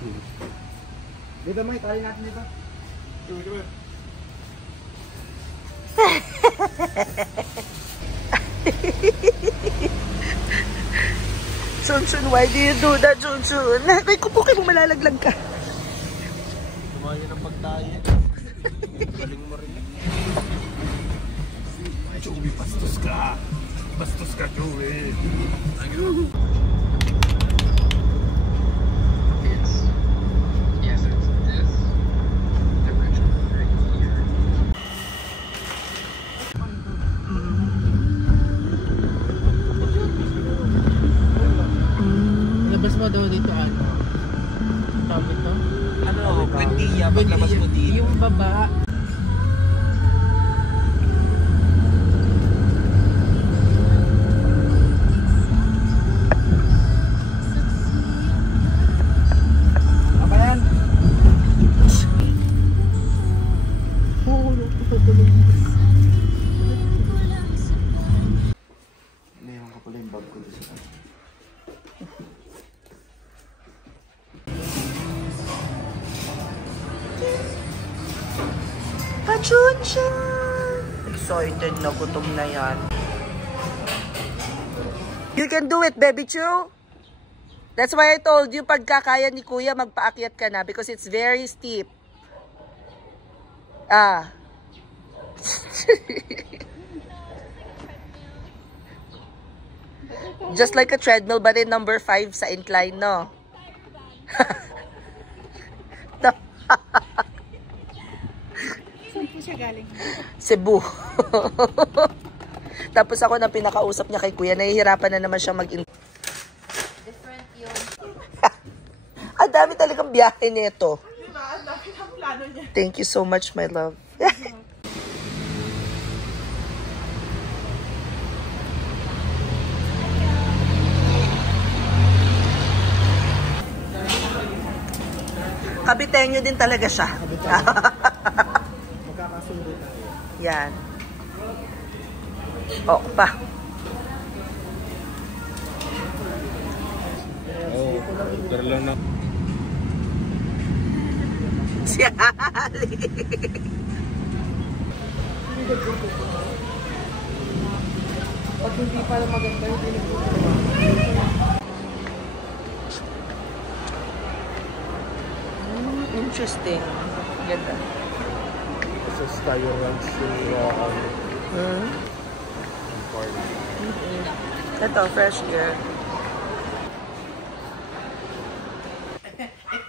Dito mo, itali natin dito. Chun, why do you do that, Chun? May kupukin mo, malalaglag ka. Tumali ng pagtaye. Galing mo rin. Joey, bastos ka. Bastos ka, Joey. Labas mo daw dito ano? Tawag ito? Ano? Buendia. Paglabas mo dito. Yung baba. Apa yan? Mayroon ka pala yung bag ko dito sa Pachunsha! Excited na, gutom na yan. You can do it, baby Chu! That's why I told you, pagka kaya ni Kuya, magpaakyat ka na because it's very steep. Ah. Just like a treadmill, but in number 5 sa incline, no? No. Saan po siya galing? Cebu. Tapos ako na pinakausap niya kay Kuya, nahihirapan na naman siyang Different yun. Ang dami talagang biyahe nito. Diba? Ang dami ng plano niya. Thank you so much, my love. Kabitenyo din talaga siya. magkakasundo tayo. Yan. O, pa. Oo, pero lang na. Si Ali. Pag hindi pala maganda, hindi nagpupunta. Interesting. Ganda. Sa Sky Ranch yung party. Ito, fresh gear.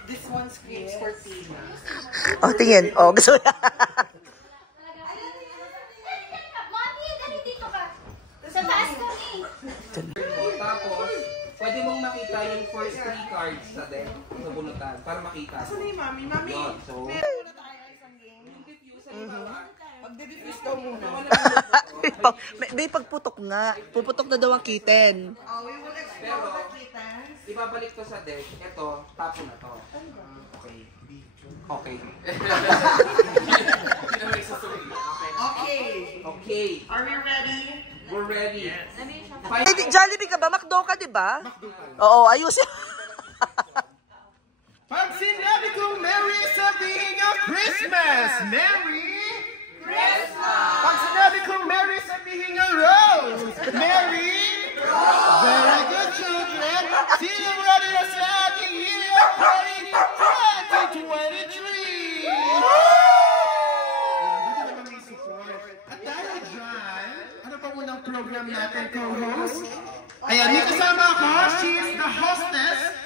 This one screams for Tina. Oh, tingin. Oh, gusto na. Mami, dali dito ka. Sa taas kami. Tapos, pwede mong makita yung first 3 cards sa deck, sa bunutan, para makita. Saan na yung mami? Mami, Yun, so, meron na tayo isang game. yung diffuse, halimbawa, Magde-diffuse ka muna. May pagputok nga. Puputok na daw ang kitten. Oh, we will explore the kittens. ibabalik to sa deck, ito, tapo na to. Okay. Okay. Okay. Okay. Are we ready? We're ready. Eh, Jollibee ka ba? McDo ka, di ba? Oo, ayusin. Pag sinabi kong Merry, sabihin nyo Christmas! Merry Christmas! Pag sinabi kong Merry, sabihin nyo Rose! Merry Rose! Very good, children! Celebrating us at the year 2023! Dito naman may support. At dahil dyan, ano pa unang program natin, co-host? Ayan, may kasama ako. She is the hostess.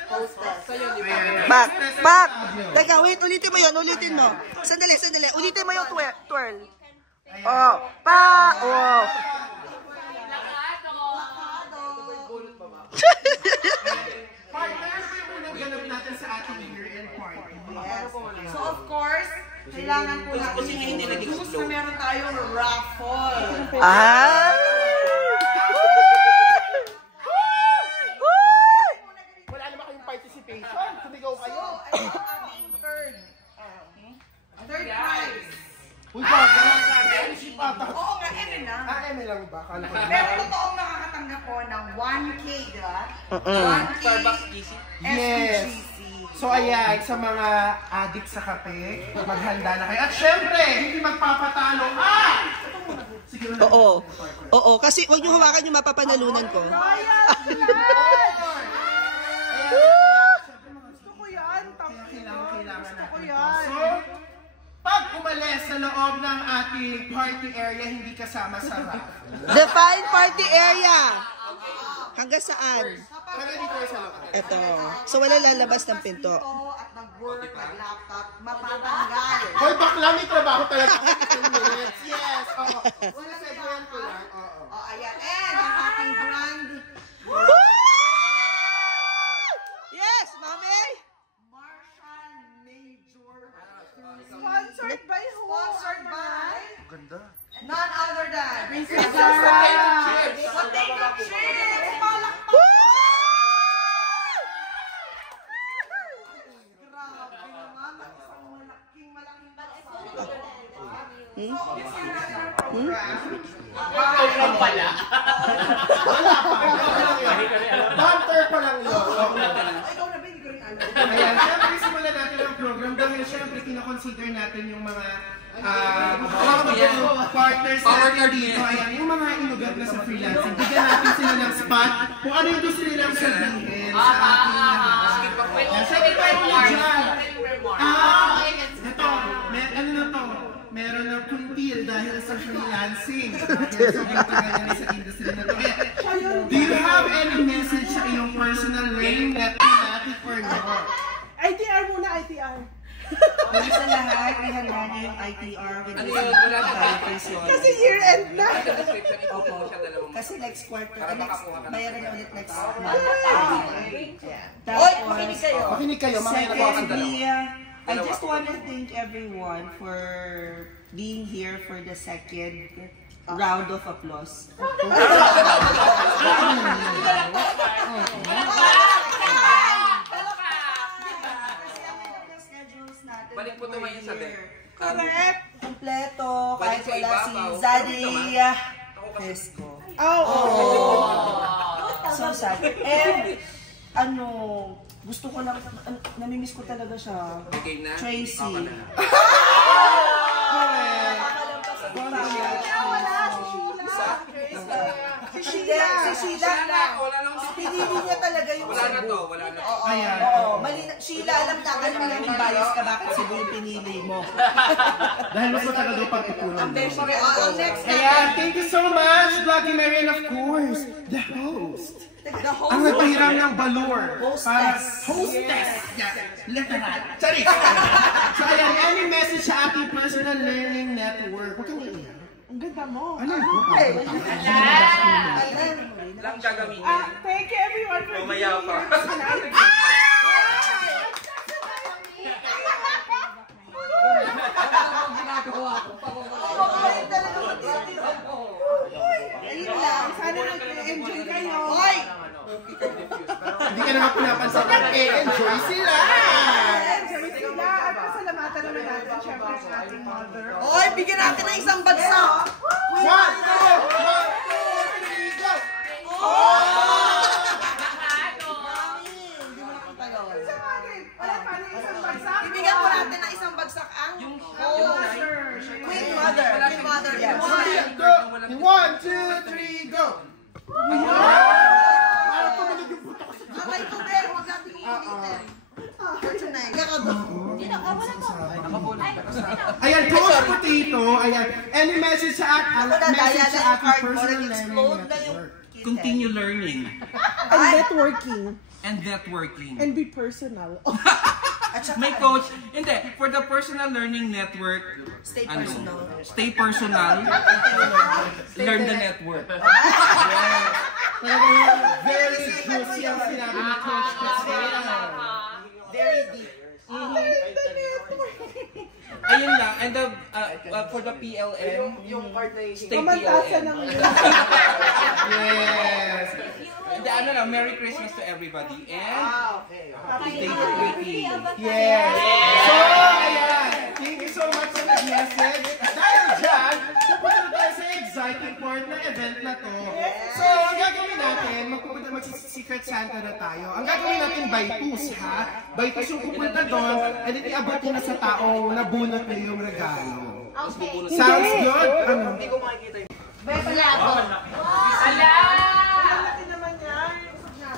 Pak! Teka, wait, ulitin mo yun, ulitin mo. Sandali. Ulitin mo yung twirl. Oh, pa! Oh. Partner, ano ba yung unang ganap natin sa ating year-end party? Yes. So of course, kailangan po natin i-introduce na meron tayong raffle. Ah! Wala naman kayong participation. Sumigaw kayo. So, ito ang ating third prize. Uy, baga. MC pa. Oo nga, eme na. Ah, eme lang ba? Kala ko. Pero totoong nakakatawa makakatanggap po ng 1K, di ba? 1K Starbucks GC. Yes. SPGC. So ayan, sa mga addict sa kape, maghanda na kayo. At syempre, hindi magpapatalo. Sige na. Oo, kasi huwag niyo hawakan yung mapapanalunan ko. Gusto ko yan. Kailangan Gusto ko natin. yan. So, pag umalis sa loob ng ating party area, hindi kasama sa rap. Define party area. Hanggang saan? Hanggang dito sa loob. Ito. So wala lalabas ng pinto. At nag-work, nag-laptop, mapatanggal. Hoy, bakla, may trabaho talaga. 15 minutes. Yes, oo. Wala sa gawin ko lang. Oo. Ayan. And ang ating grand Yes, mami! Marshal Major. Sponsored by who? Sponsored by Ganda. none other than Potato chips. Potato Chips. Palakpak. Grabe naman. Isang malaking pasok. Program pala. Wala pa. Banter pa lang yun. Ikaw na ba? Hindi ko rin alam. Ayan, syempre simulan natin ang program dahil syempre kinakonsider natin yung mga partners natin dito. Ayan, yung mga inugat na sa freelancing. Bigyan natin sila ng spot kung ano yung gusto nilang sabihin sa ating lahat. Sige tayo muna dyan. Ito, ano na to? Meron ng kuntil dahil sa freelancing. Dahil sobrang tagal na sa industry na to. Do you have any message sa iyong personal learning na thematic or no? ITR muna, ITR. Kami sa lahat, ay handa niyo yung ITR with Ano yun? Wala na tayo. Kasi year-end na. Sa description, ito mo siya dalawang. Kasi next quarter, Para makakuha ka ng- bayaran niya ulit next month. Oy, makinig kayo. Makinig kayo, mga Secondly, I just want to thank everyone for being here for the second round of applause. Balik po tumayo sa deck. Correct. Kompleto, kahit Balik sa wala si ibabaw. Zadia Pesco. So sad. And, gusto ko lang, namimiss ko talaga siya. Game na? Tracy. Ako na. Si Sheila, Wala nang pinili niya talaga yung Wala na Cebu. to, wala na to. Ayan. Oo, mali na. Sheila, alam na, alam na yung bias ka, bakit Cebu yung pinili mo. Dahil mas matagal daw pagkukunan mo. Next Ayan, thank you so much, Vloggy Mary, and of course, the host. The host. Ang nagpahiram ng balur. Hostess. Hostess. Yeah, literal. Sorry. So ayan, any message sa ating personal learning network? Huwag kang iiyak. Ang ganda mo. Ano ito? Lang gagamitin. Thank you everyone for being Mamaya pa. here. Ayun lang, sana nag-enjoy kayo. Hoy! Hindi ka naman pinapansin. Nag-enjoy sila. Enjoy sila. At pasalamatan naman natin syempre ang ating mother. Hoy, bigyan natin ng isang bagsak. 1, 2, 3, go! Hindi mo na pagtagawan. Sa bagay, wala pa rin isang bagsak. Ibigyan mo natin ng isang bagsak ang Queen Mother. Queen Mother. Yes. One. Go! 1, 2, 3, go! Parang tumunog yung putok sa Abay ko, Ber. Huwag natin uulitin. For tonight. Ayan, coach potato. Ayan, any message sa message sa ating personal learning network? Continue learning And networking. and networking. And be personal. May coach, hindi, for the personal learning network, Stay personal. Stay personal, learn the network. Very juicy ang sinabi ni Coach Potato. Very deep. Ayun lang, and the, for the PLM, stay Pamantasan PLM. ng Yes. Hindi, ano lang, Merry Christmas to everybody, and stay creepy. Yes. So, ayan. Thank you so much sa nag-message. Dahil dyan, pupunta na tayo sa exam. exciting part na event na to. So, ang gagawin natin, mag-Secret Santa na tayo. Ang gagawin natin by twos, ha? By twos yung pupunta doon, and then iabot ko na sa taong nabunot na yung regalo. Okay. Sounds good? Ano?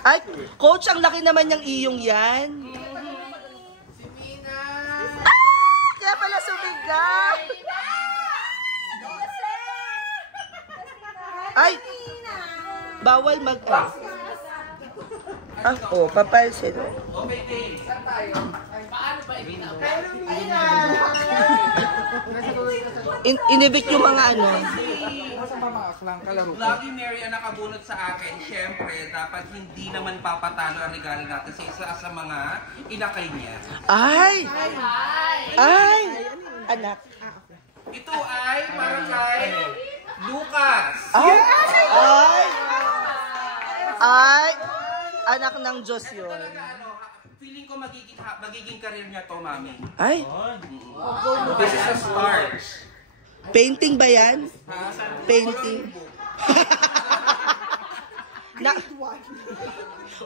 Ay, coach, ang laki naman yung iyong yan. Kaya pala sumigaw. Ay, bawal mag... papansin. Okay, Dave. Saan tayo? Paano ba Inibit yung mga ano. Lucky Mary ang nakabunot sa akin. Siyempre, dapat hindi naman papatalo ang regalo natin sa isa sa mga inakay niya. Ay! Anak. Ito ay para kay Lucas. Ay! Anak ng Diyos yun. Feeling ko magiging career niya to, mami. Ay! This is a start. Painting ba yan? Painting.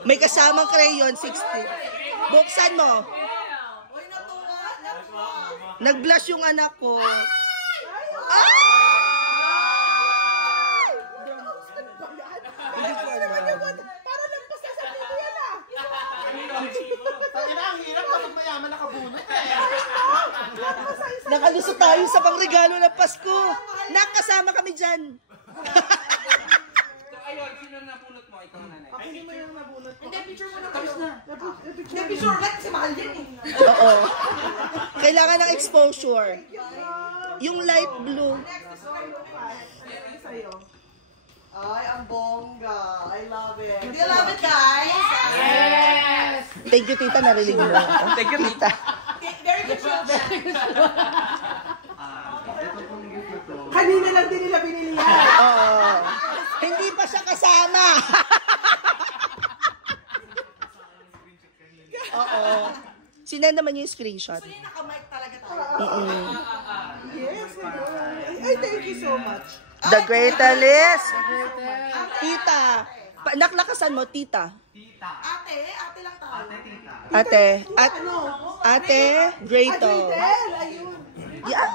May kasamang crayon, 60. Buksan mo. Nag-blush yung anak ko. Para lang pa sasabihin ko yan ah. Ang hirap kapag mayaman nakabunot eh. Nakalusot tayo sa pangregalo ng Pasko. Nakasama kami dyan. So, ayun, sino nabunot mo? Ikaw na. Hindi mo yung nabunot ko. Hindi, picture mo na tapos na. Hindi, Picture ulit, si mahal din eh. Oo. Kailangan ng exposure. Yung light blue. sa'yo. Ay, ang bongga. I love it. Do you love it, guys? Yes! Thank you, tita. Narinig mo. Thank you, tita. Very good job. Kanina lang din nila binili yan. Oo. Hindi pa siya kasama. Oo. Sinend naman yung screenshot. So, yung naka-mic talaga tayo. Yes, ay, thank you so much. The Great Alice. Tita. Naklakasan mo, tita. Ate lang tayo. Ate. Ano? Ate, Greato. Adriel, ayun. Yeah.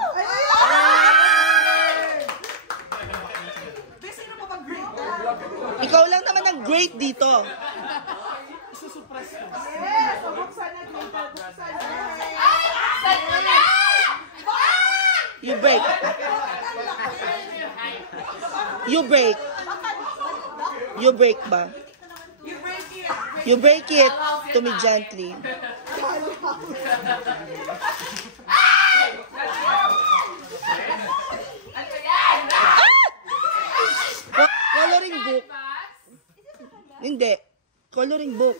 Best, sino pa ba great? Ikaw lang naman ang great dito. Yes, so buksan na dito. Buksan na. You break. You break. You break ba? You break it. You break it to me gently. Coloring book. Hindi. Coloring book.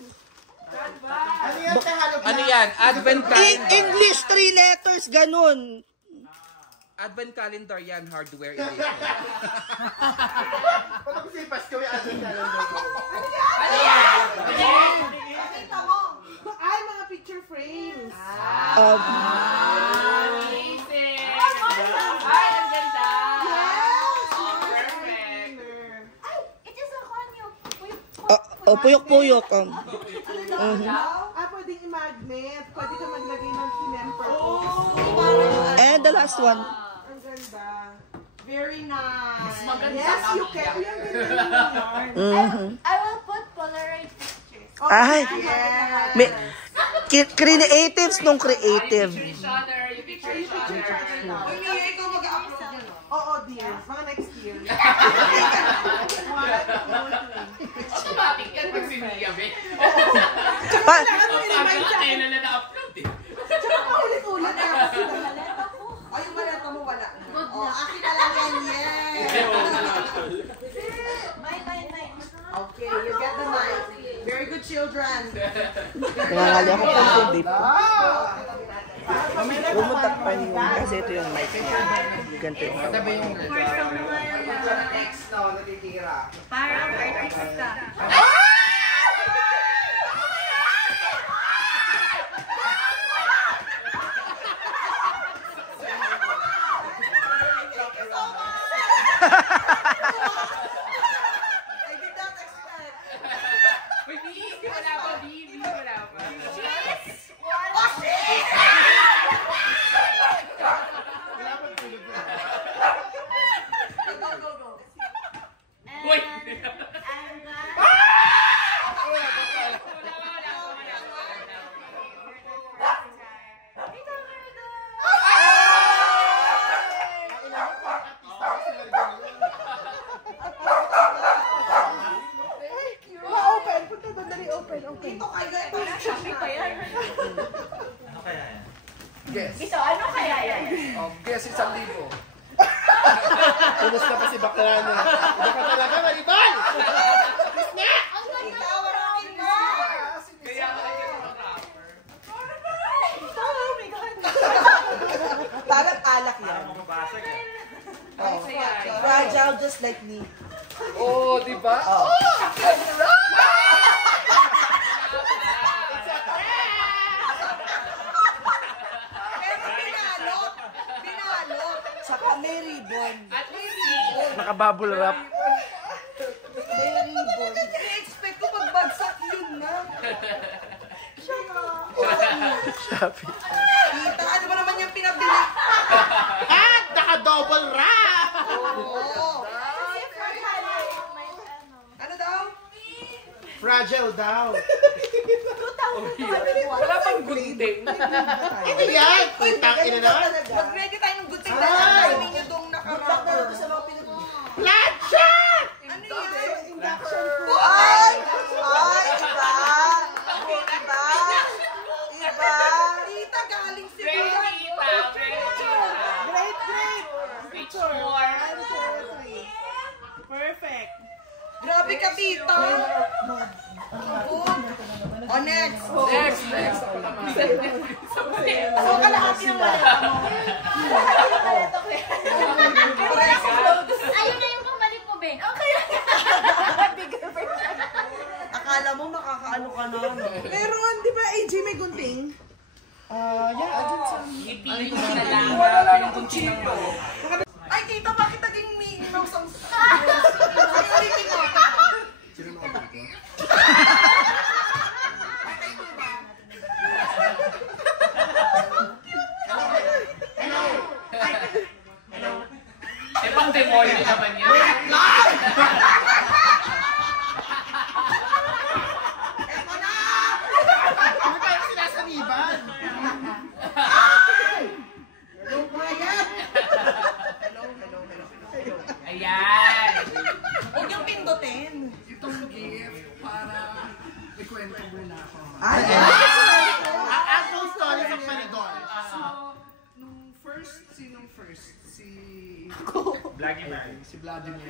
Ano yan? Ano yan? Advent calendar. English 3 letters, ganun. Advent calendar yan, hardware edition. Paano kasi Pasko yung advent calendar ko? Nakita mo. Ay, mga picture frames. It is a konyo. Puyok-puyok. Pwedeng i-magnet. Pwede ka maglagay ng kinemper. And the last one. Ang ganda. Very nice. Yes, you can. Yung ganda yung yarn. I will put Polaroid pictures. Ay. Yes. May, creatives nung creative. Uy, ikaw mag-upload yan. Oo, dear. Mga next year. Pa- Tsaka paulit-ulit. Ay, yung maleta mo wala. Akin na lang yan. Yes. Mine. Okay, you get the mic. Very good, children. Nangangali ako kung hindi pa. Bumutakpan yun kasi ito yung mic. Ganito yung Next na, natitira. Parang artista. Cheese! Oh, shit! Wala pang tulog na. Go. Wait! And Ma-open. Punta doon, dali, open. Ito kayo. shopping pa yan. Ano kaya yan? Guess. Ito, ano kaya yan? Guess 1,000. Tulos na pa si bakla na. Iba ka talaga, Maribal! Ang ganda! Tawarin na! Kaya ka rapper. Oh my God. Parang alak yan. Parang mababasag eh. Fragile just like me. Oh, di ba? Oh. Pero binalot. Saka may ribbon. At least, Naka-bubble wrap. May ribbon. I-expect ko pagbagsak yun na. Shopee. Tita, ano ba naman yung pinabili? At naka-double wrap! Oo. Ano daw? Fragile daw. wala pang good day. Ano yan? Putang ina naman. Mag-ready tayo ng good thing na Ay! lang ninyo doong nakarapper. Plancha! Ano yan? Induction po. Ay! Ay! Iba! Iba! Tita, galing si Great, Kuya. tita. Great. Great. Picture more. 1, 2, 3. Perfect. Grabe ka, tita. Oh, next. Next. Ako naman. So, kalahati ng maleta mo. Ayun na yung pamalik mo, Ben. Okay. Bigger version. Akala mo makakaano ka na, no? Meron, di ba, AJ may gunting? Ipili ko na lang. Wala lang yung kuchilyo. Ay, tita, bakit naging Minnie Mouse ang... Ay, ulitin mo. Eh, pang demonyo naman yan. Ano tayo sinasaniban? Ayan. Huwag yung pindutin. Itong gift para ikwento mo na ako. Actual story sa Panidol. Nung first, sinong first? Si Vladimir. Si Vladimir.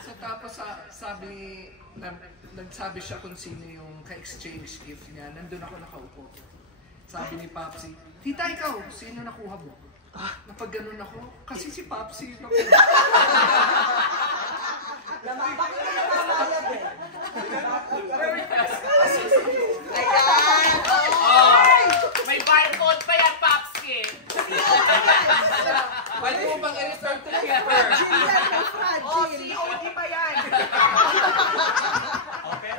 So tapos sabi, nagsabi siya kung sino yung ka-exchange gift niya. Nandun ako nakaupo. Sabi ni Popsi, Tita, ikaw, sino nakuha mo? Napag ganun ako, kasi si Popsi nakuha. Bakit ka namamayag eh? Ayan. Oh, may barcode pa yan, Popski. Pwede mo bang i-refer to paper? Oh, COD pa yan.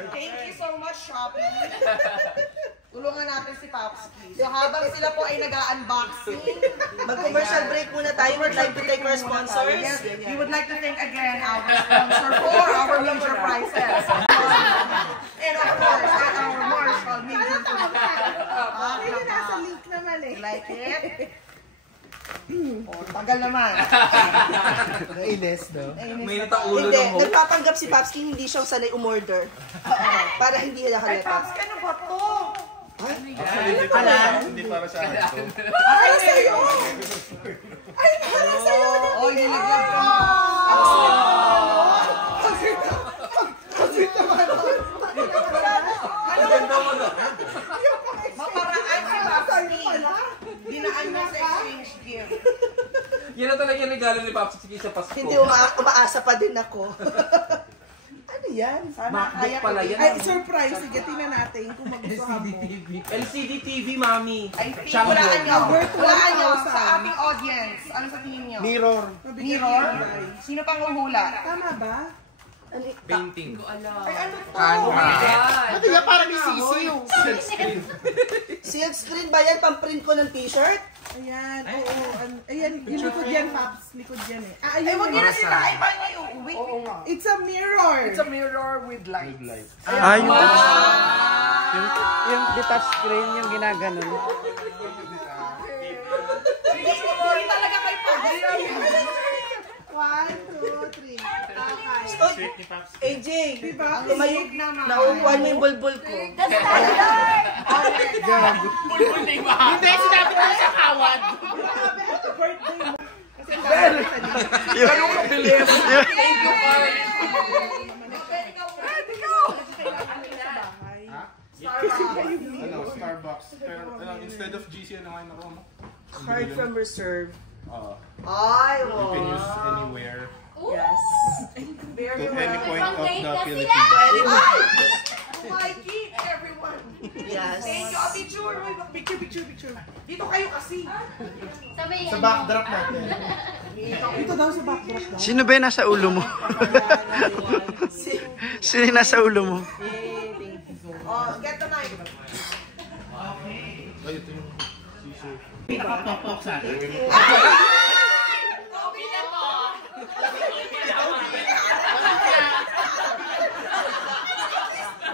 Thank you so much, Shopee. Tulungan natin si Popski. So habang sila po ay nag-unboxing, Mag-commercial break muna tayo. We'd like to thank our sponsors. yes, we would like to thank again our sponsor for our major prizes. And of course, our Marshall major prizes. Hindi nasa link naman eh. Like it? Oh, tagal naman. Nainis, no? Mainit ang ulo Hindi, ng host. nagpapanggap si Papski, hindi siya sanay umorder. Para hindi Ay, nakaleta. Popski, ano ba to? Hindi para sa akin to. Ay, sa'yo! Ay, para sa'yo! Oh, nilagyan ko. Maparaan si Popski. Dinaan niya sa exchange gift. Yan na talaga yung regalo ni Popski sa Pasko. Hindi umaasa pa din ako. Ano yan? MacBook pala yan. Ay, surprise. Sige, tingnan natin kung magustuhan mo. LCD TV, mami. Ay, Champion. hulaan nyo. Worth Hulaan nyo 1,000. sa ating audience. Ano sa tingin nyo? Mirror. Mirror? Sino pang huhula? Tama ba? Painting. Ay, ano to? Ano yan? Parang may sisiw. Silk screen ba yan? Pang-print ko ng t-shirt? Ayan, oo. Ayan, yung likod yan, Paps. Likod yan eh. Ah, Ay, ayun huwag yun. nyo na sila. Ay, paano nyo iuwi? Oo nga. It's a mirror. It's a mirror with light. Ah, yung yung detached screen, yung ginaganon. Hindi talaga kayo pa. 1, 2, 3. Sweet ni Paps. AJ, Diba? tumayo, nauupuan mo yung bulbul ko. The standard! Hindi, sinabi ko sa kawad. Happy birthday mo. Ganun kabilis. Thank you, Carl. Ano, Starbucks. Pero instead of GC, ano ngayon ako? Card from reserve. Ay, You can use anywhere. Yes. Very To any well. point of the Pang-grade na Philippines. Oh my God, everyone. Yes. Thank you. Picture. Picture. Dito kayo kasi. Sabi Sa backdrop natin. Dito daw sa backdrop daw. Sino ba yung nasa ulo mo? Sino yung nasa ulo mo? Oh, get the mic. Ay, ito yung sisi. Pinakapapok sa akin. Okay na to.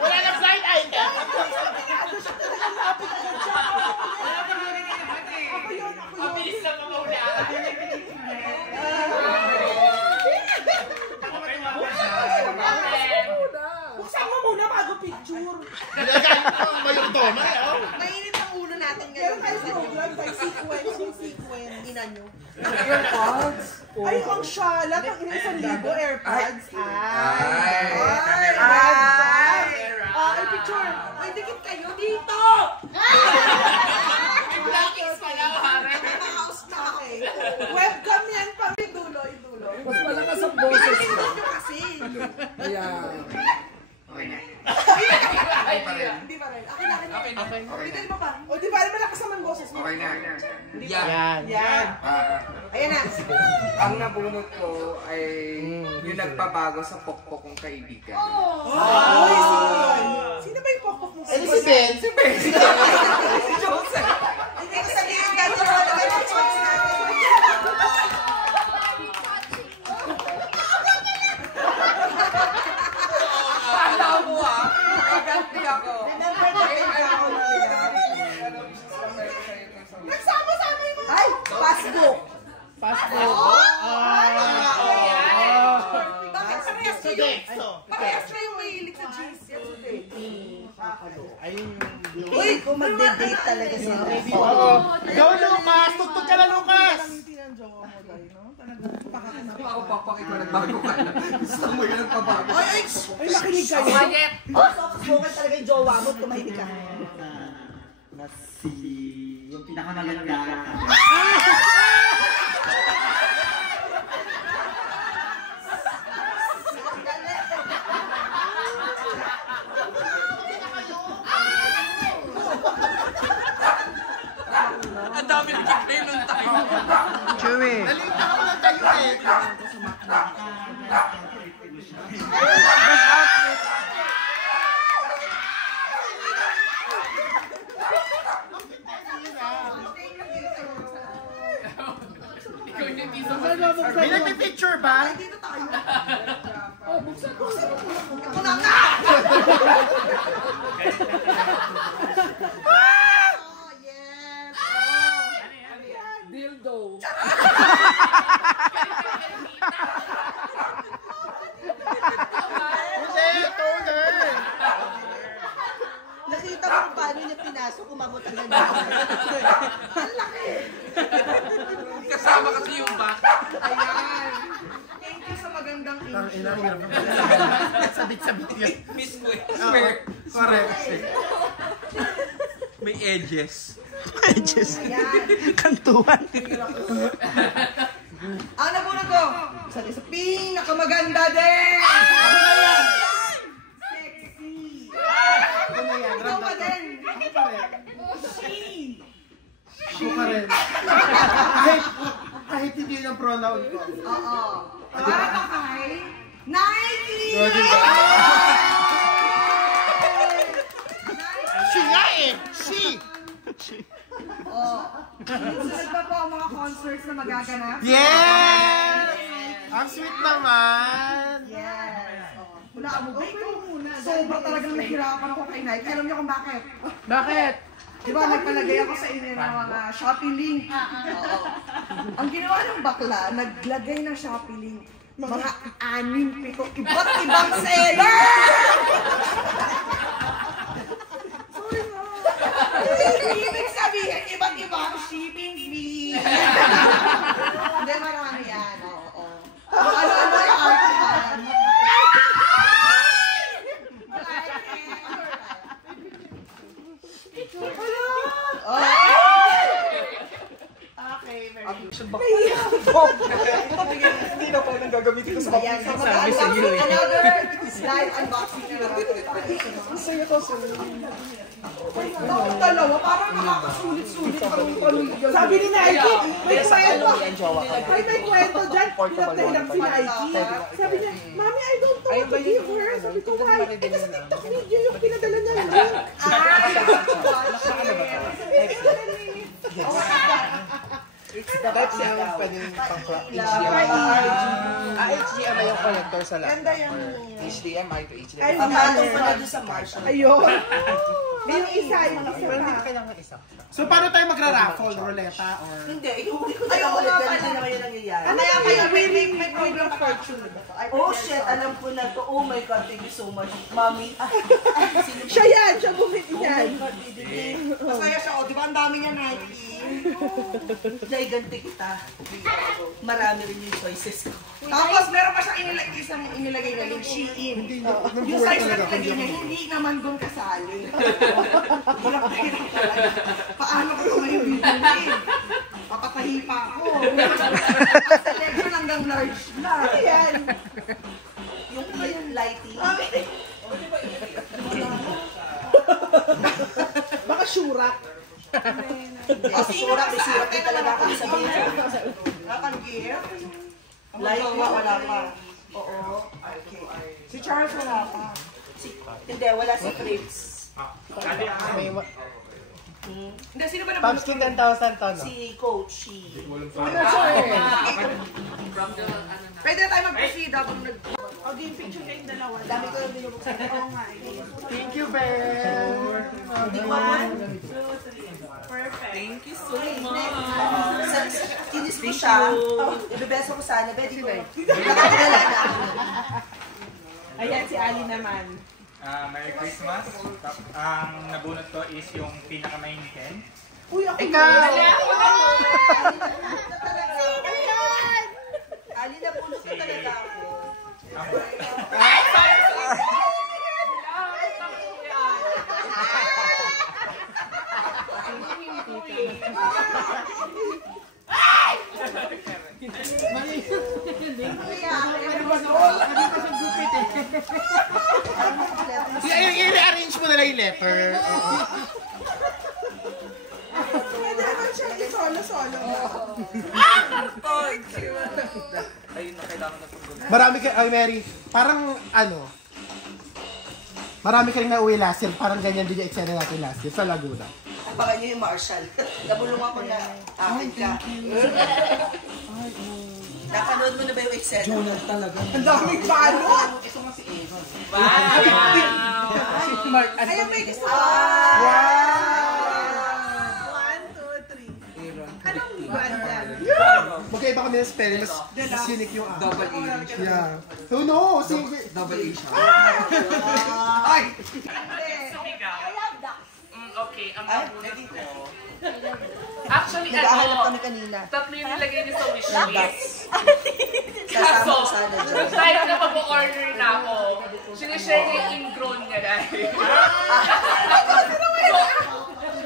Wala na flight item. Buksan mo muna bago picture. Ginagamit ko ang mayong tono eh. Oh. Mainit ang ulo natin Meron ngayon. tayo program by sequence. Yung sequence. Ina nyo. AirPods. Ay, ang shalat. Ang 1,000 AirPods. Ay. Ay, picture. May dikit kayo dito. House na ako. Webcam yan pa. Dulo. Mas malakas ang boses ko. Ito kasi. Ayan. Hindi pa rin. Akin. Bitin mo pa. O, di ba? Malakas naman boses mo. Okay na. Yan. Yan. Ayan na. Ang nabunot ko ay yung nagpabago sa pokpok kong kaibigan. Ay, sino ba yung pokpok mo? Eh, si Ben. Si Ben! Si Joseph. Hindi ko sabihin gano'n ko na gano'n choice natin. Kala mo ay ganti ako. Nagsama-sama yung mga... Ay! Passbook! Bakit parehas kayo? Parehas kayo mahilig sa jeans. Uy, kung magde-date talaga sila. Oo. Go, Lucas! Tugtog ka na, Lucas! Hindi ng jowa mo, Day, no? Talagang pakakanap. Ako papakit ko nagbago ka na. Gusto mo yung nagpabago. Ay, makinig kayo. Soft-spoken talaga yung jowa mo, tumahimik ka. Yung pinakamaganda. Ang dami nagkikay nun tayo. Chewy. Nalita ko lang tayo eh. May nagpipicture ba? Dito tayo. Ito na nga! Oh, yes! Dildo. Hindi, toner. Nakita mo kung paano niya pinasok, umabot ang ganda. Ang laki! Kasama kasi yung back. Ayan! Thank you sa magandang intro. Sabit-sabit yun. Mismo eh. Correct. May edges. Edges. Kantuan. Ang nabunod ko, sa pinakamaganda din! Ako na yan. Sexy! Ako na yan. Ikaw pa din! Ako pa rin. She! Ako pa rin. Kahit hindi yun ang pronoun ko. Oo. Para ba kay? Nike! She nga eh! She! Oh. Sunod pa po ang mga concerts na magaganap. Yes! Ang sweet naman! Yes. Wala mo ba? Sobra talagang nahirapan ako kay Nike. Alam niyo kung bakit? Bakit? Di ba nagpalagay ako sa inyo ng mga Shopee link? Oo. Ang ginawa ng bakla, naglagay ng Shopee link. Mga 6-7 iba't ibang seller! Sorry mo. Ibig sabihin, iba't ibang shipping fee. Hindi, marami yan. Oo. Ano-ano yung artihan. Hindi na po nang gagamitin ko sa Ayan, so mag-unboxing another live unboxing na natin tayo. Sa'yo to, sa'yo. Bakit dalawa? Parang nakakasulit-sulit kami pamilya. Sabi ni Nike, may kwento. May kwento dyan. Pinagdahilang si Nike. Sabi niya, Mami, I don't know what to give her. Sabi ko, why? Eh, kasi TikTok video yung pinadala niya ng link. Type C ang pwede pang HDMI yung connector sa laptop. Ganda yan. HDMI to HDMI. Ay, papatong pa na doon sa Marshall. Ayun. Yung isa, yung isa. Pero hindi kailangan isa. So paano tayo magra-raffle? Ruleta or? Hindi, ihuli ko na lang ulit. Ganito naman yung nangyayari. Ano kaya may program fortune ba? Oh shit, alam ko na to. Oh my God, thank you so much. Mami. Siya yan, siya bumili yan. Masaya siya. O, di ba ang dami niya Nike? Naiganti kita. Marami rin yung choices ko. Tapos meron pa siyang inilagay na link, Shein. Yung size na nilagay niya, hindi naman doon kasali. Paano ko ngayon bibilin? Papatahi pa ako. Selection hanggang large na. Ayan. Yung lighting. Baka syurak. Surak din talaga ako sa video. Ang gear. Light wala pa. Oo. Okay. Si Charles wala pa. Hindi, wala si Fritz. Hindi, sino ba Pops King 10,000 to, no? Si Coach. Pwede na tayo mag-proceed habang game picture kayong dalawa. Dami ko yung binubuksan. Oo nga. Thank you, Bear! Perfect. Thank you so much. Kinis ko siya. Ibebeso ko sana. Betty ko. Nakakilala na. Ayan, si Ali naman. Merry Christmas. Ang nabunot ko is yung pinakamainitin. Uy, ako Ikaw! Ali, nabunot ko talaga ako. I-rearrange mo na lang yung letter. Pwede naman siya i-solo-solo. Ayun na, kailangan na pag Marami ka, ay Mary, parang ano, marami ka rin nauwi last year, parang ganyan din yung eksena natin last year sa Laguna. Baka nyo yung Marshall. Nabulungan ko na akin ka. Napanood mo na ba yung eksena? Jonah talaga. Ang daming palo. Ito nga si Aaron. Ayun, may gusto. Wow! 1, 2, 3. Anong brand yan? Magkaiba kami ng spelling, mas unique yung Double A. Yeah. So no, sige. Double A siya. Ay! Okay, ang nabunot ko. Actually, Nag-ahanap kami kanina. tatlo yung nilagay niyo sa wishlist. Kasama Kaso, ko sana dyan. tayo na mag-order na ako. Sinishare niya yung ingrown niya dahil.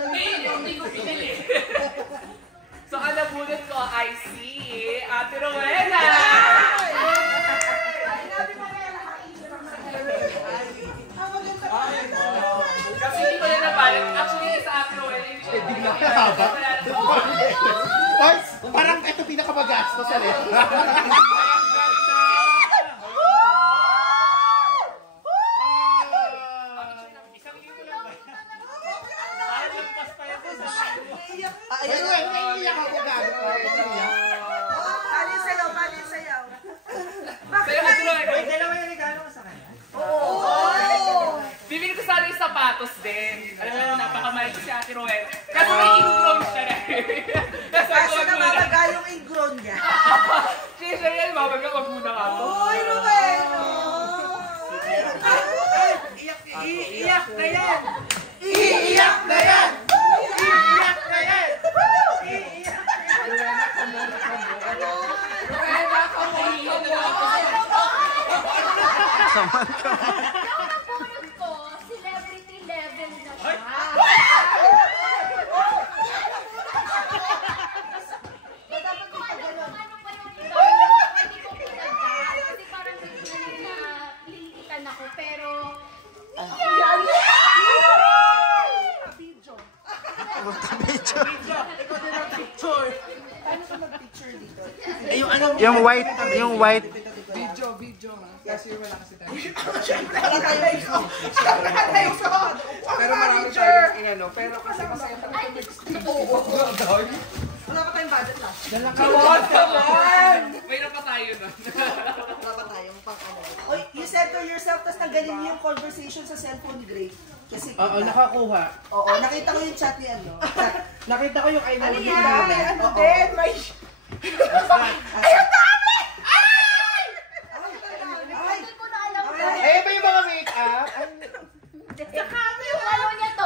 Hindi ko pinili. So, ang nabunot ko, I see, Ate Rowena! Kasi hindi ko na napalit. Actually, sa Ate Rowena, hindi siya Haba. Oy, parang ito pinakamagastos sa letter. Ayan, naiiyak ako gago. Palin sayaw, palin sayaw. Sa'yo ka tuloy. Wait, dalawa yung regalo ko sa kanya. Oo! Bibili ko sana yung sapatos din. Alam mo, napakamahal ko si Ate Roel. Kasi may ingrown siya na. Kasi namamaga yung ingrown niya. Siya yan, mamaga, wag muna ka ako. Uy, Ruel! Iiyak na yan! Iiyak na yan! Iiyak na yan! Saman ka. Napapulot ko, celebrity level na siya. Hindi ko alam kung ano pa yung pwede kong pinagdaan. Kasi parang nililitan ako. Pero, Paano ka mag-picture dito? Yung white, yung white. Video ha. Kasi wala kasi tayo. Wala tayong suot. Wala tayong suot. Pero marami tayong inano. Pero kasi masaya pa ay, Wala pa tayong budget lang. Come on! Mayroon pa tayo nun. Wala pa tayong pang-ano. Oy, you said to yourself, tas nanggaling niyo yung conversation sa cellphone ni Gray. Kasi Oo, nakakuha. Oo, nakita ko yung chat ni ano. Nakita ko yung I know Ano you. yan? May ano din, may... Ayun! hindi ko na alam. Eh, ba yung mga make-up? Saka yung ano niya to,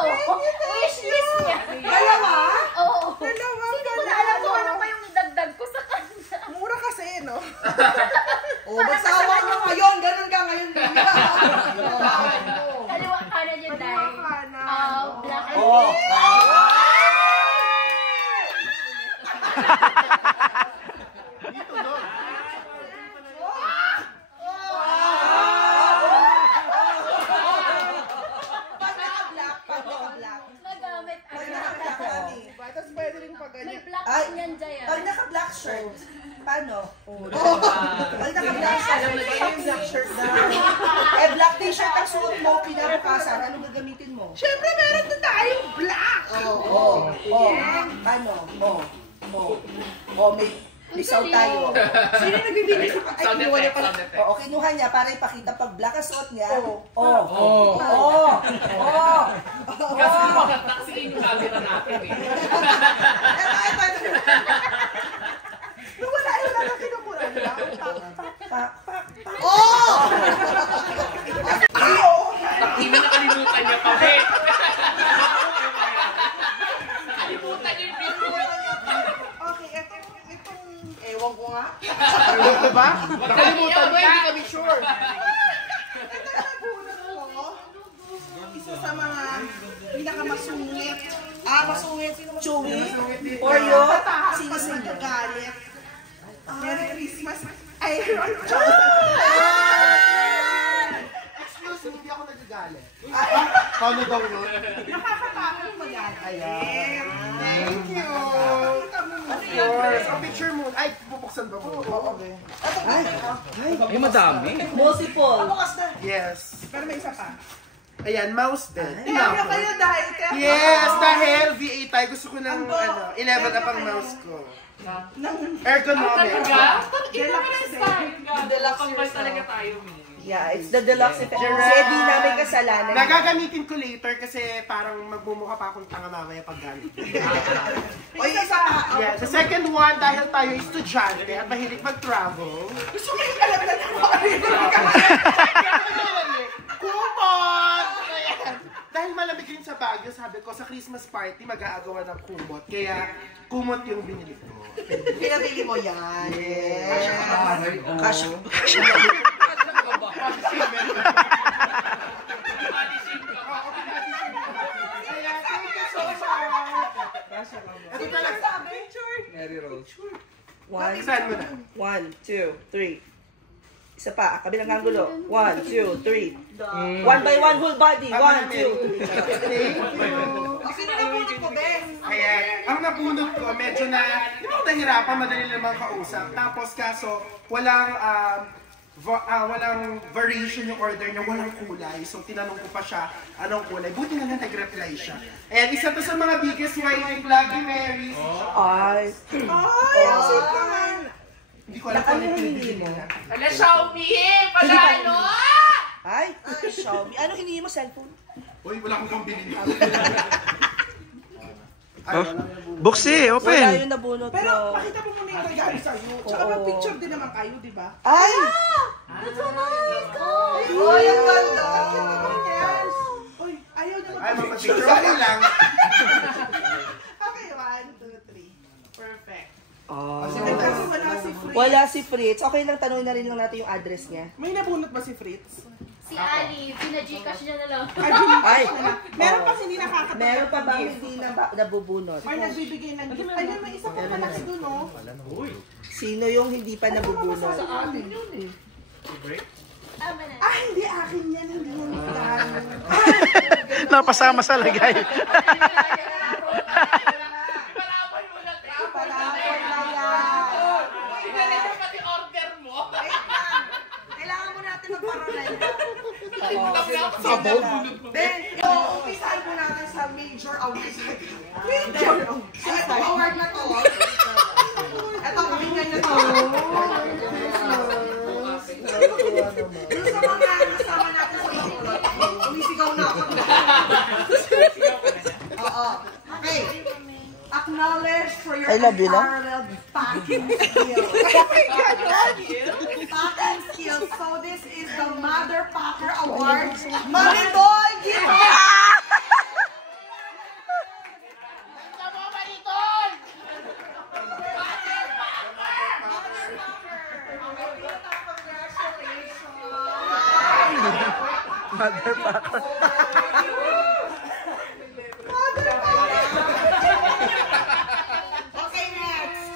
wishlist niya. Dalawa? Oo. Dalawa, Hindi ko na alam kung ano pa yung idagdag ko sa kanya. Mura kasi, no? Oo, magsawa ka ngayon. Ganun ka ngayon. Kaliwa kanan yun dahil. Black and Oo. Dito, no? Pag naka-black, pag naka-black. nagamit. Pag naka-black, mami. Tapos pwede rin pag May ganyan. black Ay, din yan dyan. pag naka-black shirt, paano? Pag naka-black shirt, black shirt na. Eh, black t-shirt ang suot mo, kinabukasan, anong gagamitin mo? Siyempre, meron na tayong black. Oo. Paano? May sound tayo. Sino nagbibigay sa ay, Sound kinuha niya effect, pala. sound effect. Oo, kinuha niya para ipakita pag black ang suot niya. Kasi makataksiin yung camera natin eh. Ito. Nung wala yung lang kinukuran lang. Hindi nakalimutan niya pa eh. Nakalimutan niya yung video. Okay, itong... Ewan ko nga. Ewan ko ba? Nakalimutan mo, hindi kami sure. Ito na bunot ko. Isa sa mga pinakamasungit. Masungit. Chewy. Oreo. Sing-sing. Nagagalit. Merry Christmas. Ay, Excuse me, hindi ako nagagalit. Paano daw yun? nakakatakot magalit. Ayan. Thank you. Ano Yours. Ang picture mo. Ay, bubuksan ba mo? Okay. Ay, madami. Multiple. Yes. Pero may isa pa. Ayan, mouse din. Kaya kayo dahil. Yes, dahil V8 tayo. Gusto ko ng 11 up ang mouse ko. Ergonomic. Deluxe talaga tayo. Yeah, it's the deluxe effect. Kasi di namin kasalanan. Nagagamitin ko later kasi parang magmumukha pa akong tanga mamaya pag gamit. O yung isa pa. Yeah, the second one, dahil tayo estudyante at mahilig mag-travel. Gusto ko yung alam na Kumot! Ayan. Dahil malamig rin sa Baguio, sabi ko sa Christmas party mag-aagawan ng kumot. Kaya kumot yung binili ko. Pinabili mo yan. Yes. Kasha. Ito talaga. Mary Rose. Saan mo na? 1, 2, 3. Isa pa, kabilang angulo. 1, 2, 3. One by one, whole body. 1, 2, 3. Thank you. Sino na muna ko, Ben? Ayan, ang nabunot ko, medyo na, di ba ako nahirapan, madali naman kausap. Tapos kaso, walang walang variation yung order niya, walang kulay. So tinanong ko pa siya, anong kulay? Buti na lang nag-reply siya. And isa to sa mga biggest white Bloody Marys. Ay, ang sweet naman. Hindi ko alam kung ano hindi mo. Ala, Xiaomi! Pala ano? Ay, Xiaomi. Ano hiningi mo, cellphone? Uy, wala akong pambili. Buksi, open. Wala yung nabunot Pero mo. pakita mo muna yung regalo sa'yo. Tsaka mag-picture din naman kayo, di ba? Ay! That's so nice! Uy, ang ganda! Yes! Uy, ayaw na Ay, mag-picture. mag-picture lang. Okay, 1, 2, 3. Perfect. Oh. Kasi wala si Fritz. Wala si Fritz. Okay lang, tanongin na rin lang natin yung address niya. May nabunot ba si Fritz? Si Ali, pina-Gcash niya na lang. Ay! Meron pa hindi nakakatanggap. Meron pa ba hindi nabubunot? Or nagbibigay ng gift. Ayun, may isa pang malaki dun, oh. Sino yung hindi pa nabubunot? Sa atin yun eh. Ah, hindi akin yan. Hindi yan. Napasama sa lagay. Kailangan mo natin magparolan. Then, umpisahan mo natin sa major award. Major award? Ito award na to. Ito, pakinggan nyo to. Doon sa mga kasama natin sa bakulot, umisigaw na ako. Oo. Okay. Acknowledge for your unparalleled packing skills. Packing skills. So this is the Mother Packer Award. Maritol! Give it! Mother Packer. Okay, next.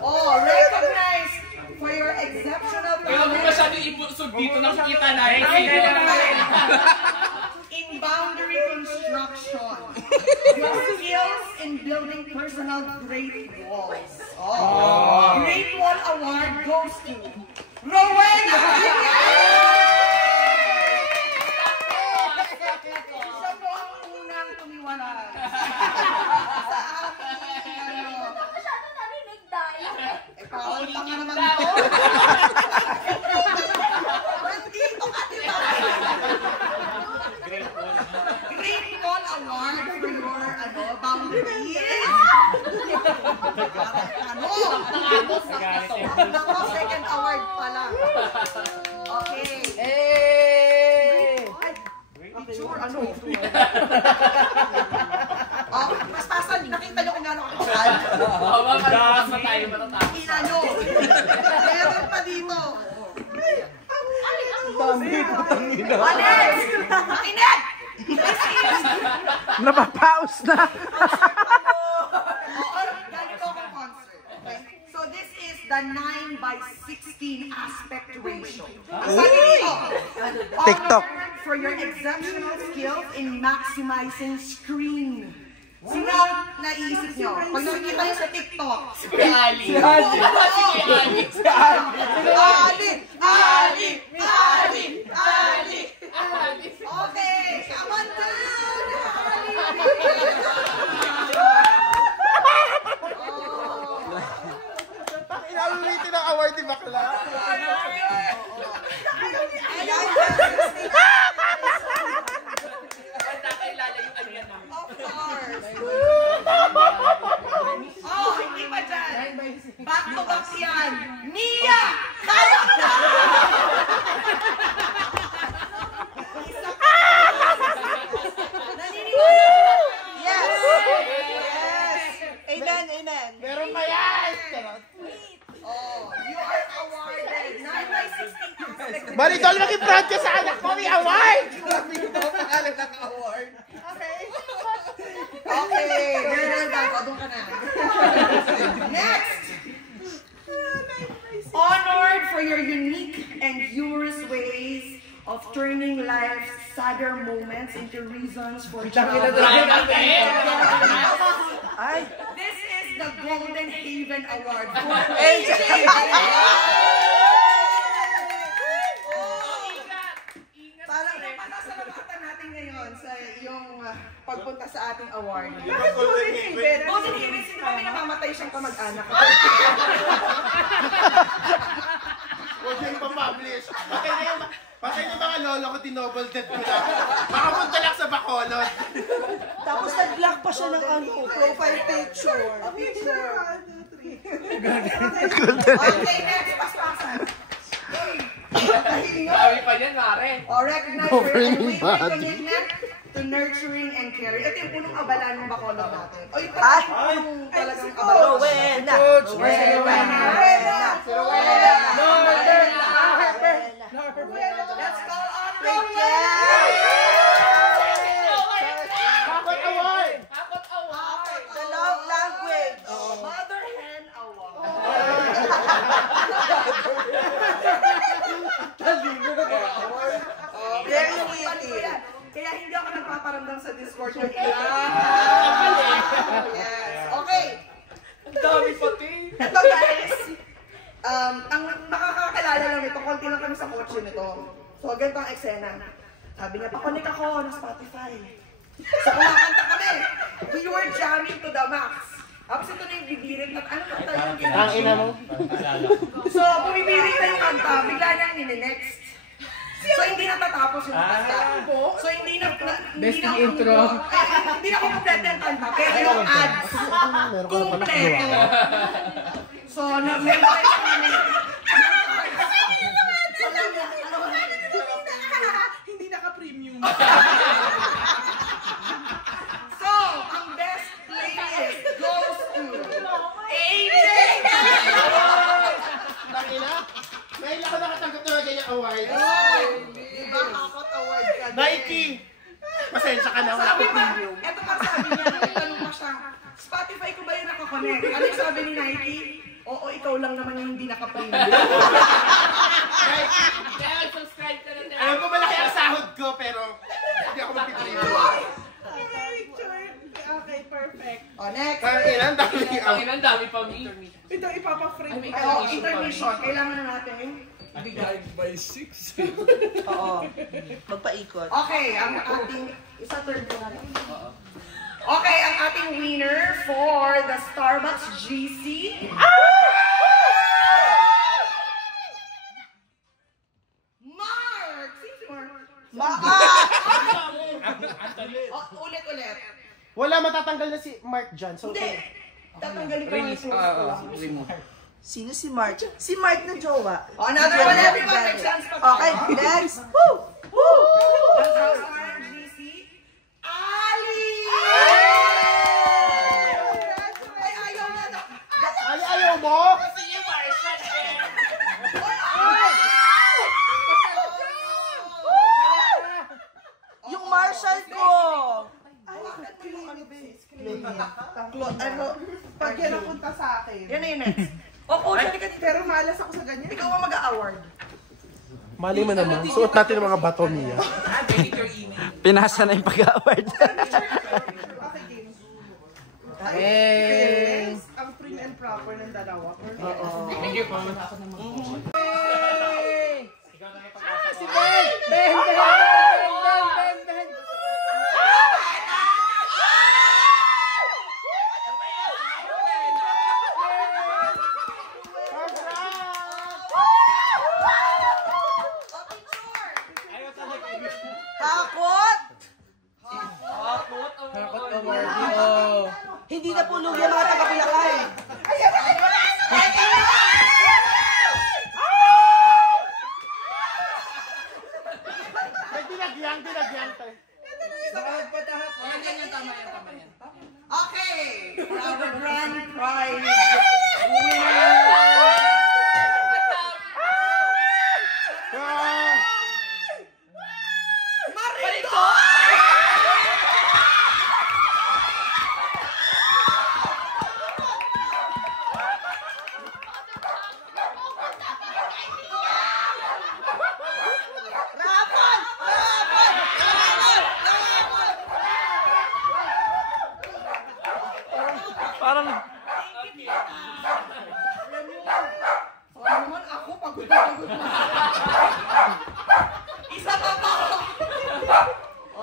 Oh, recognized for your exceptional Kaya mo masyadong ibusog dito ng kita na. in boundary construction. Your skills in building personal Great Walls. Oh. Great Wall Award goes to Rowena! Siya po ang unang tumiwala. Sa aking, Masyado narinig dahil. parang tanga naman ito. Nandito ka, di ba? Great Wall Award for your, boundaries. Ako, second award pala. Okay. Picture, ano? Mas pasan, nakita nyo kung gano'ng kapal? Matatas na tayo, matatas. Ina nyo. Meron pa dito. Alex! Makinig! Napapaus na. Ganito akong concert. Okay? So this is the 9:16 aspect ratio. Sabi dito, TikTok. honored for your exceptional skills in maximizing screen. Sino naiisip nyo? Pag nakikita nyo sa TikTok. Si Ali. Si Ali. Si Ali. Ali. Ali. Ali. Ali. Okay, come on down. Inaulitin ang award ni Bakla. Of course. Oh, hindi pa dyan. Back to back yan. Nia! Kaya mo na! Naniniwala. Yes! Yes! Amen, amen. Meron pa yan! Oh, you are awarded 9/16 Maritol, mag-i-proud ka sa anak mo, may award! Dito, pangalan ng award. Okay. Okay, girl, bago doon ka na. Next! Honored for your unique and humorous ways of turning life's sadder moments into reasons for joy. This is the Golden Haven Award for AJ. natin ngayon sa yung pagpunta sa ating award. Bakit Golden Haven? Golden Haven, sino ba may namamatay siyang kamag-anak? Huwag niyo ipapublish. Patay yung mga lolo ko, tinobal dead ko na. Makapunta lang sa Bacolod. Tapos nag-block pa siya ng profile picture. Okay, next, paspasan. Sabi pa niyan, Mare. Recognize your commitment to nurturing and caring. Ito yung punong abala ng Bacolod natin. O ito yung talagang abala. Rowena. Let's call on Bakit award? Bakit award? The love language. Mother Hen Award. Very witty. Kaya hindi ako nagpaparamdam sa Discord yung ilan. Yes. Okay. Ang dami pati. Ito guys. Ang nakakakilala lang nito, konti lang kami sa kotse nito. So, ganito ang eksena. Sabi niya, pakunik ako na Spotify. So, kumakanta kami. We were jamming to the max. Tapos ito na yung bibirit na, ano ba tayo yung Ang ina mo? So, bumibirit na yung kanta, bigla niyang nine-next. So, hindi natatapos yung kanta. So, hindi na intro. Hindi na complete yung kanta, pero yung ads, complete. So, memorize namin. Hindi naka-premium. So, ang best playlist goes to AJ! Tangina? Ngayon ako nakatanggap na ganyan award. Diba kakot award ka din? Nike! Pasensya ka na, wala Sabi ko ba, premium. eto pa sabi niya, nagtanong pa siya, Spotify ko ba yung nakakonect? Ano yung sabi ni Nike? Oo, ikaw lang naman yung hindi naka-premium. Kaya subscribe ka na. Alam ko malaki ang sahod ko, pero hindi ako mag-premium. Okay, perfect. O, next. Tangina, ang dami Ang dami pa mi. Ito, ipapa-frame. Oh, intermission. Kailangan na natin. Divide by 6. Oo. Magpaikot. Okay, ang ating... Isa turn ko na lang. Okay, ang ating winner for the Starbucks GC. Mark! Sino si Mark? Ulit. Wala, matatanggal na si Mark dyan. So, Hindi. Tatanggalin ko lang. Sino si Mark? Si Mark na jowa. Another one, everyone. May chance pa. Okay, next. Woo! Woo! Ang Starbucks GC. Ali! Ay, ayaw na na. ayaw mo? Sige, Marshall. Yung Marshall ko. Pag yan ang punta sa akin. Yan na yun next. O, coach, ka pero malas ako sa ganyan. Ikaw ang mag-a-award. Mali mo naman. Suot natin ang mga bato niya. Pinasa na yung pag-award. Okay, games. Ang prim and proper ng dalawa. Thank you po. Si Ben! Ben! Hakot! Hakot award. Hindi na po lugi ang mga taga-Pilakay. Dinagyan tayo. Tama yan. Okay! For the grand prize Marito! Parang...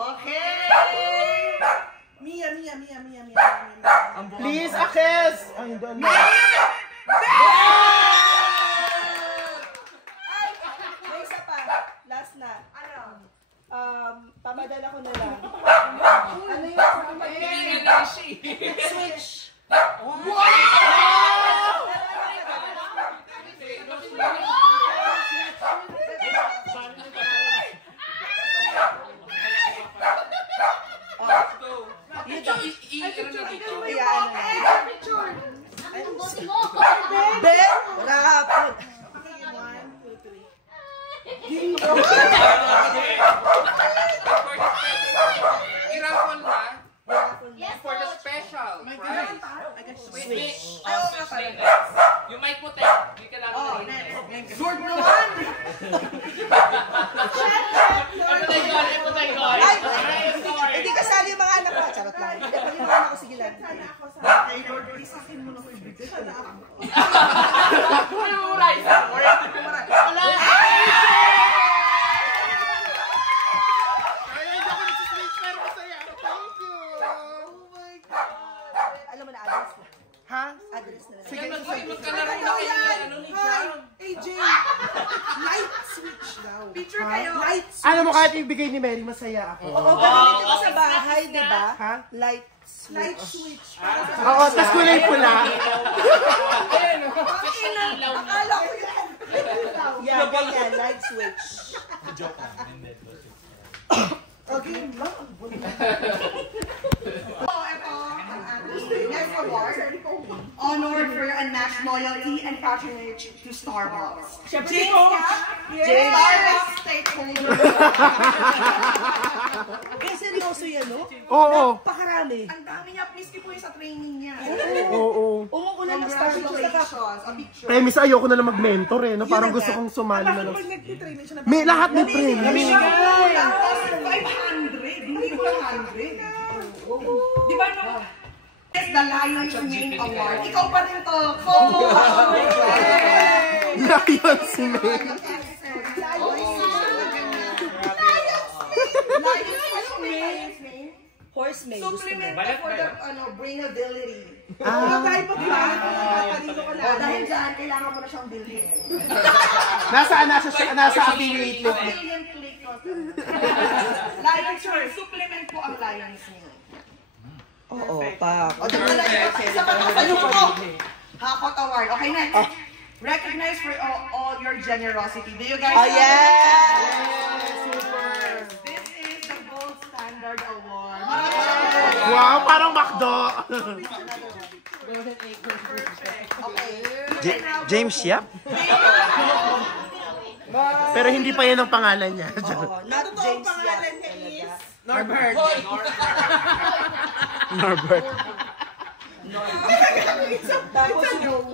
Okay! Mia. Please, Akes! Ay, hindi. May isa pa. Last na. Ano? Papadala ko na lang. Ano yung switch? Wow! For the special prize. Switch. Yung mic mo, Tek. Hindi ka lang Sword naman! Hindi kasali yung mga anak ko. Charot lang. Hindi yung mga anak ko. Sige lang. Ay, Lord, please akin mo na ko ibigay. Sana ako. Alam mo na, address na. Ha? Address na. Sige, Ano yan? AJ! Light switch daw. Picture kayo. Light switch. Alam mo, kahit ibigay ni Mary, masaya ako. Oo, gagamitin ko sa bahay, di ba? Ha? Light switch. Light switch. Oo, tas kulay pula. Akala ko yan. Yan, ganyan. Light switch. Joke lang. Okay. Next award, honored for your unmatched loyalty and patronage to Starbucks. James Starbucks stakeholder. Eh, seryoso yan, no? Oo. Pakarami. Ang dami niya, miski po yung sa training niya. Oo. Umuulan ng Starbucks. Congratulations. A picture. Premise, ayoko na lang mag-mentor eh. No? Parang gusto kong sumali na lang. May lahat may premise. Tapos 500, hindi 100. Di ba no? It's the Lion's Mane Award. Ikaw pa rin to. Lion's Mane. Horse mane. Supplement for the brainability. Dahil mo ba? Dahil dyan, kailangan mo na siyang bilhin. Nasa affiliate link. Lion's Mane. Supplement po ang Lion's Mane. Oo, pa. Isa pa ito. Hakot Award. Okay, next. Recognized for all your generosity. Do you guys Oh, yes! Super. This is the Gold Standard Award. Wow, parang McDo. James Yap? Pero hindi pa yan ang pangalan niya. Oo, not James Yap. Norbert. Norbert. Tapos yung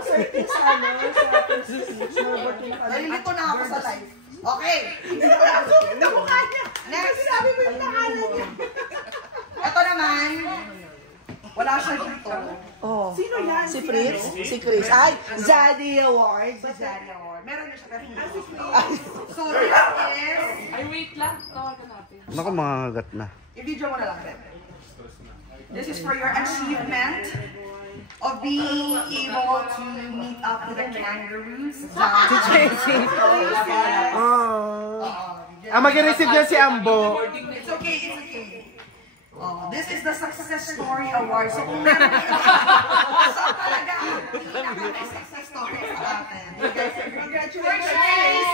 certain sa Norbert yung Nalilito na ako sa live. Okay. Next. Sabi mo yung pangalan niya. Ito naman. Wala siya dito. Oh. Sino yan? Si Fritz? Si Chris. Ay, Zaddy Award. Sa Zaddy Award. Meron na siya kanina. So this is... Ay, wait lang. Tawagan natin. Naku, mga kagat na. I-video mo na lang, Ben. This is for your achievement of being able to meet up with the kangaroos. Si Tracy. Mag-receive niya si Ambo. It's okay, it's okay. This is the Success Story Award. So kung meron so talaga may success story sa atin. Congratulations!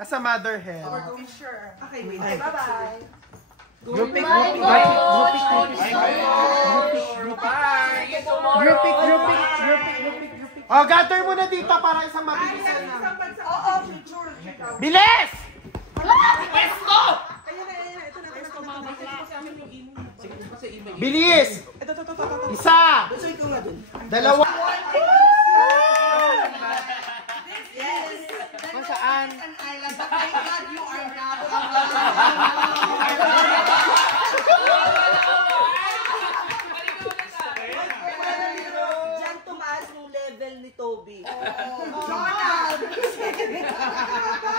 As a mother hen. Okay, wait. Bye-bye. Group pic. Oh, gather mo na dito para isang mabilisan na. Oo, picture. Bilis! Pwesto! Bilis! Isa! Dalawa! Yes! Saan? An island, but thank God you are not. Diyan tumaas yung level ni Toby.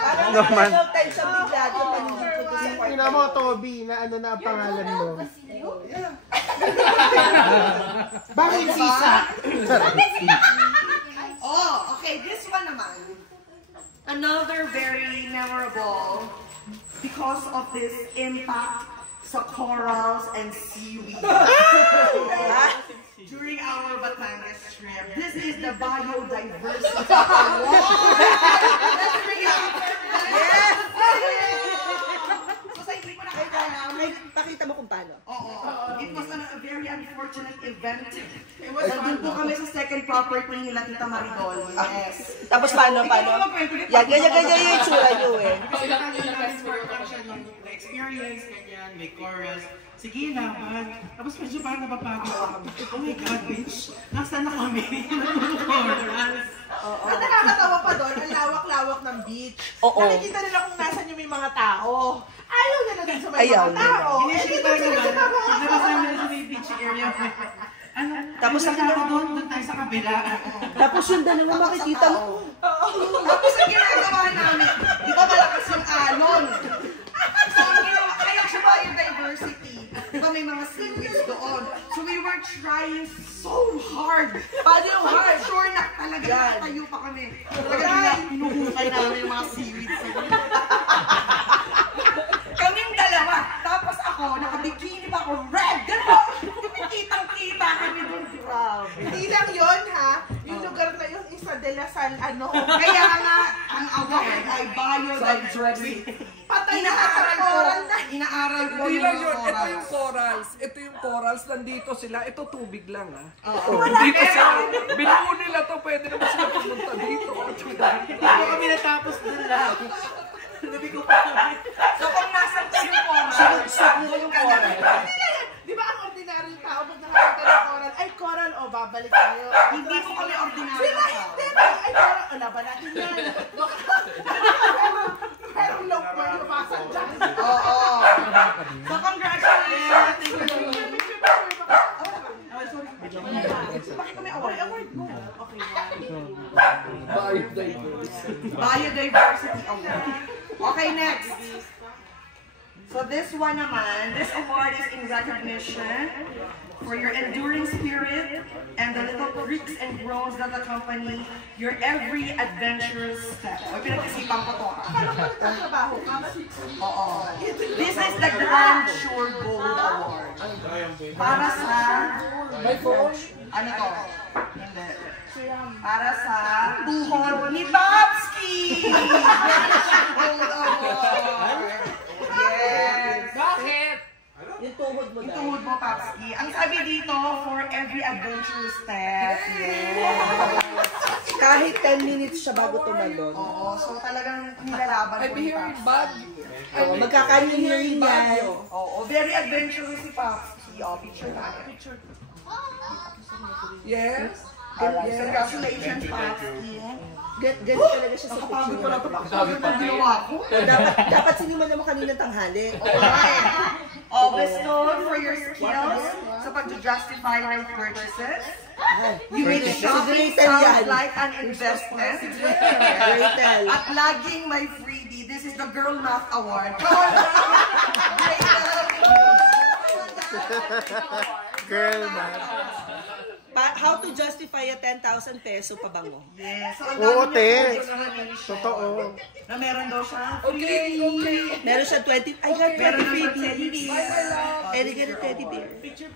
Parang Naman. tension bigla ito paligid ko sa kwarto. Tingnan mo, Toby, na ano na ang pangalan mo. Bakit sisa? Oh, okay, this one naman. Another very memorable because of this impact sa corals and seaweed. During our Batangas trip. This is the Biodiversity Award. Let's bring it up. Yes! So sa hindi ko nakakaalam. Pakita mo kung paano. Oo. It was a very unfortunate event. Nandun po kami sa second property nila Tita Marigol. Yes. Tapos paano? Yan, ganyan yung itsura nyo eh. Experience, ganyan, may chorus. Sige na, tapos medyo parang napapagod ako. Oh my God, bitch. Nasaan na kami? Chorus. Oo. At nakakatawa pa doon, ang lawak-lawak ng beach. Oo. Nakikita nila kung nasan yung may mga tao. Ayaw nila dun sa may Ayaw. mga tao. Inisip pa naman, nabasan nila sa may beach area. Ano? Tapos ang doon tayo sa kabila. Tapos yung dalawa makikita mo. Tapos ang ginagawa namin, di ba malakas yung alon? So ang ginawa, kaya siya biodiversity. Di ba may mga seaweeds doon? So we were trying so hard. Paano yung hard? Sure na talaga tayo pa kami. Talaga pinuhukay namin yung mga seaweeds. Kaming dalawa. Tapos ako, nakabikini pa ako, red. Gano'n! Kitang-kita kami doon. Grabe. Hindi lang yun ha. Yung lugar na yung isa de la Sal, ano. Kaya nga, ang award ay biodiversity. Patay na Inaaral ko. Inaaral ko Hindi yung lang yun, ito corals. yung corals. Ito yung corals, nandito sila. Ito tubig lang, ha? Oo. Dito sila. Binuo nila to, pwede naman sila pumunta dito. Hindi kami natapos dun lang. Sabi ko pa kami. So kung nasan ko yung coral, Stop mo yung coral. Di ba ang ordinaryong tao pag nakakita ng coral, ay coral o babalik kayo. Hindi mo kami ordinaryo Sila tao. hindi. Ay coral o laban natin yan. Pero low po yung pasan dyan. Oo. So congratulations. Bakit kami award? Award mo. Okay. Biodiversity Award. Okay, next. So this one naman, this award is in recognition for your enduring spirit and the little creaks and groans that accompany your every adventurous step. O, pinag-isipan ko to. Trabaho ka ba? Oo. This is the Grand Shore Gold Award. Para sa... May phone? Ano to? Hindi. Para sa tuhod ni Babski! Grand Shore Gold Award. Yes. Bakit? Yung tuhod mo Yung tuhod mo, Papski. Ang sabi dito, for every adventurous step. Yes. Kahit 10 minutes siya bago tumalon. Oo, so talagang nilalaban Ay, ko ni hearing Papski. bag. Oo, magkaka-hearing yan. Oo, very adventurous si Papski. O, picture tayo. Yes? Alright, congratulations, Papski. Ganun talaga siya sa Nakapagod picture. ko lang ito, Papski. Ang ginawa ko. Dapat sinimulan mo kaninang tanghali. Alright. Always known for your skills sa pag-justify ng purchases. You make shopping sound like an investment. Gretel. At laging may freebie. This is the Girl Math Award. Come on, Girl, man. How to justify a 10,000 peso pabango? Yes. So, ang Oo, dami te. niya po Totoo. na meron daw siya. Okay. Meron siya 20. I got 20 Meron naman baby. teddy bear. And you get a teddy bear. Picture.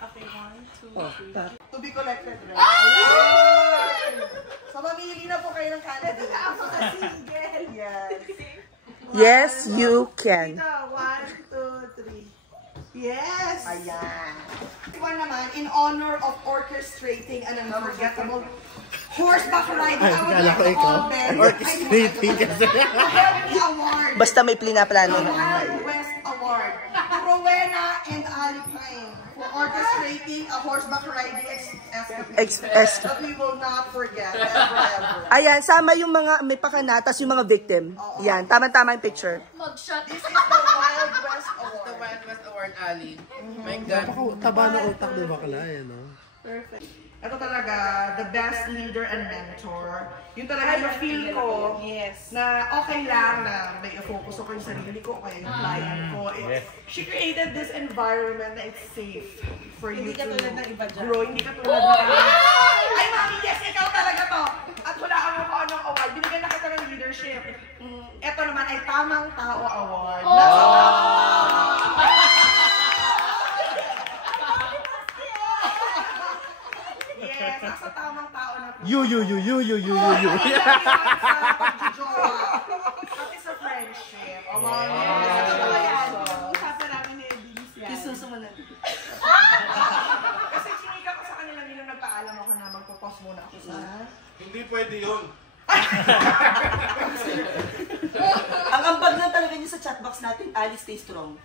Okay, 1, 2, 3. To be collected, right? So, mamili na po kayo ng candy. Ako ka single. Yes. Yes, you can. 1, 2, 3. Yes! Ayan. One naman, in honor of orchestrating an unforgettable horseback riding, I would like to call them Orchestrating kasi. Healthy Award. Basta may plano The na. Wild West Award. To Rowena and Alpine for orchestrating a horseback riding escapade that we will not forget ever. Ayan, sama yung mga may pakanatas, yung mga victim. Yan, tama-tama yung picture. Mag-shot. This is the Wild West Award. West Award, Ali. My God. Taba na utak na bakla, no? Perfect. ito talaga, the best leader and mentor. Yun talaga yung feel ko na okay lang na may focus ako yung sarili ko kaya yung client ko. She created this environment na it's safe for you to grow. Hindi ka tulad na ay, mami, yes, ikaw talaga to. At hulaan mo ko anong award. Binigyan na kita ng leadership. Ito naman ay Tamang Tao Award. Yes, nasa tamang tao na po. You. Pati sa friendship. Usapan namin ni Elise yan. Susumunod. Kasi chinika ko sa kanila nila nagpaalam ako na magpo-post muna ako sa... Hindi pwede yun. Ang ambag na talaga niyo sa chatbox natin, Alice, stay strong.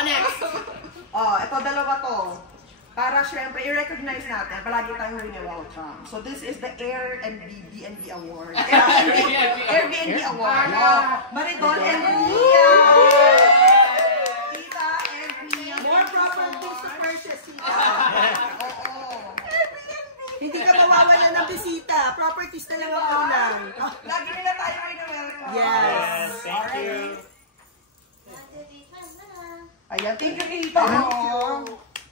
Next. Ito dalawa to. Para syempre, i-recognize natin, palagi tayong welcome. So this is the Airbnb Award. Airbnb Award. Maridol and Mia. Tita and Mia. More properties to purchase, tita. Hindi ka mawawalan ng bisita. Properties na lang ang ulang. Lagi nila tayo welcome. Yes. Thank you. Ayan, thank you, Tita.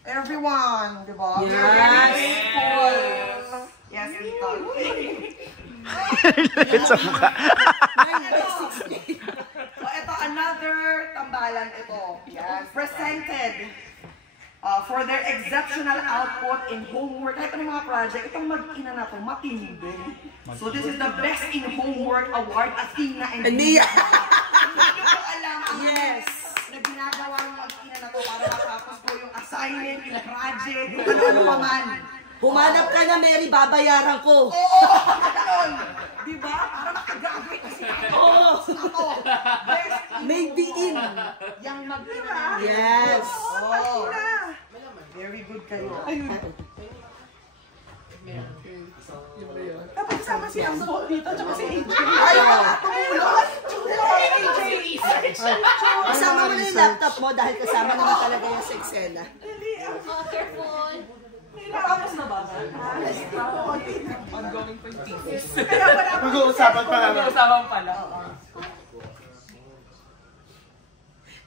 Everyone, di ba? Yes. Yes, Tita. Sa mukha. So, ito, another tambalan ito. Yes. Presented for their exceptional output in homework. Kahit anong mga project, itong mag-ina na ito, matindi. So, this is the Best in Homework Award, Athena and Mia. Hindi ko alam ang na ginagawa ng mag-ina na ito para matapos po yung assignment, yung project, yung ano pa man. Humanap ka na, Mary, babayaran ko. Oo! Ganun! Diba? Para makagraduate kasi ako. May diin. Yang mag-ina. Yes. Oh. Very good kayo. Dapat kasama si Ambo dito, tsaka si AJ. Kasama mo na yung laptop mo dahil kasama naman talaga yung sa eksena. Waterfall. Tapos na ba? Ongoing pa yung thesis. Mag-uusapan pa lang. Mag-uusapan pa lang.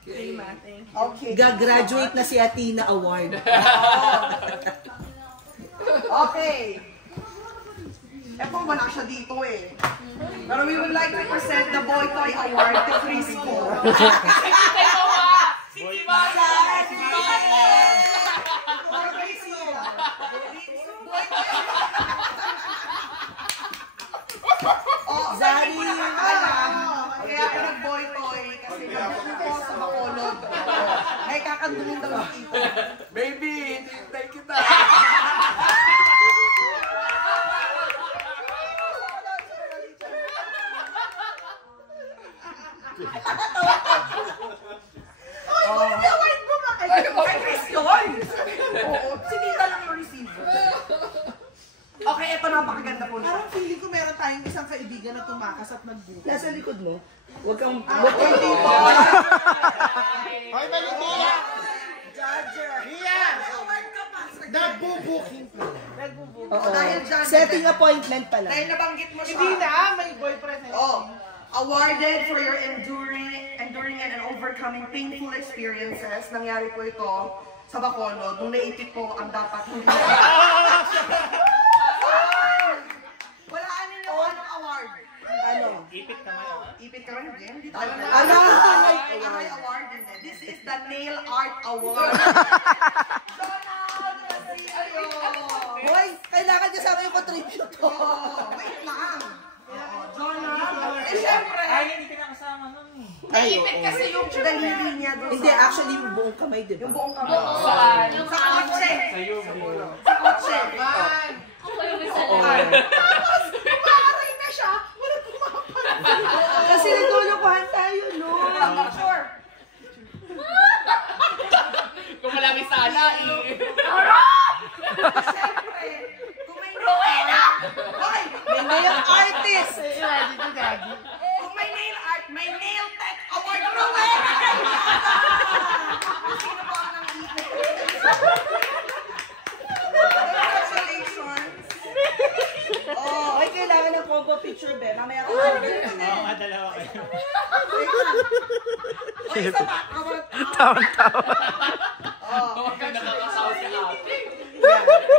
Okay. Gagraduate na si Athena Award. Okay. Eto, wala siya dito eh. Pero we would like to present the Boy Toy Award to Frisco. Si Tiba! Zari! Kaya ako nag-boy toy kasi nag-book ko sa Bacolod. Ay, kakandulin daw si Tito. Baby, hintay kita! Award ko ba? Ay, Chris yun! Oo, si Tita lang yung receiver. Okay, eto napakaganda po na. Parang feeling ko meron tayong isang kaibigan na tumakas at nag-book. Nasa likod mo. Huwag kang... Hoy, balik Mia! Mia! Nagbubuking po. Oo. Dahil dyan, Setting appointment pala. dahil nabanggit mo siya. Hindi na, may boyfriend na. Oh, awarded for your enduring and overcoming painful experiences. Nangyari po ito sa Bacolod. Nung naipit ko ang dapat hindi. Walaan ninyo anong award? Ano? Ipit naman ako. Ipit ka rin, Jen? Hindi tayo na. Ano? Aray award din eh. This is the Nail Art Award. Donald Rosilio! Hoy, kailangan niya sa yung contribute ko. Wait lang. Donald. Eh, syempre. Ay, hindi ka nakasama nun eh. Naipit kasi yung daliri niya doon. Hindi, actually yung buong kamay, di ba? Yung buong kamay. Saan? Sa kotse. Sa iyo, Sa kotse. Ako yung isa lang. Tapos, maaray na siya. Wala pumapan. Kasi nagtulukuhan tayo, no? Sure. Kung malaki sana eh. Siyempre. Kung may Rowena! Hoy! May nail artist! Kung may nail art, may nail tech award. Rowena! Sino ba ang nangipit? ng combo picture, be. Mamaya ka. Oo, dalawa kayo. Taon-taon. Huwag ka nakakasawa si ate. Perfect.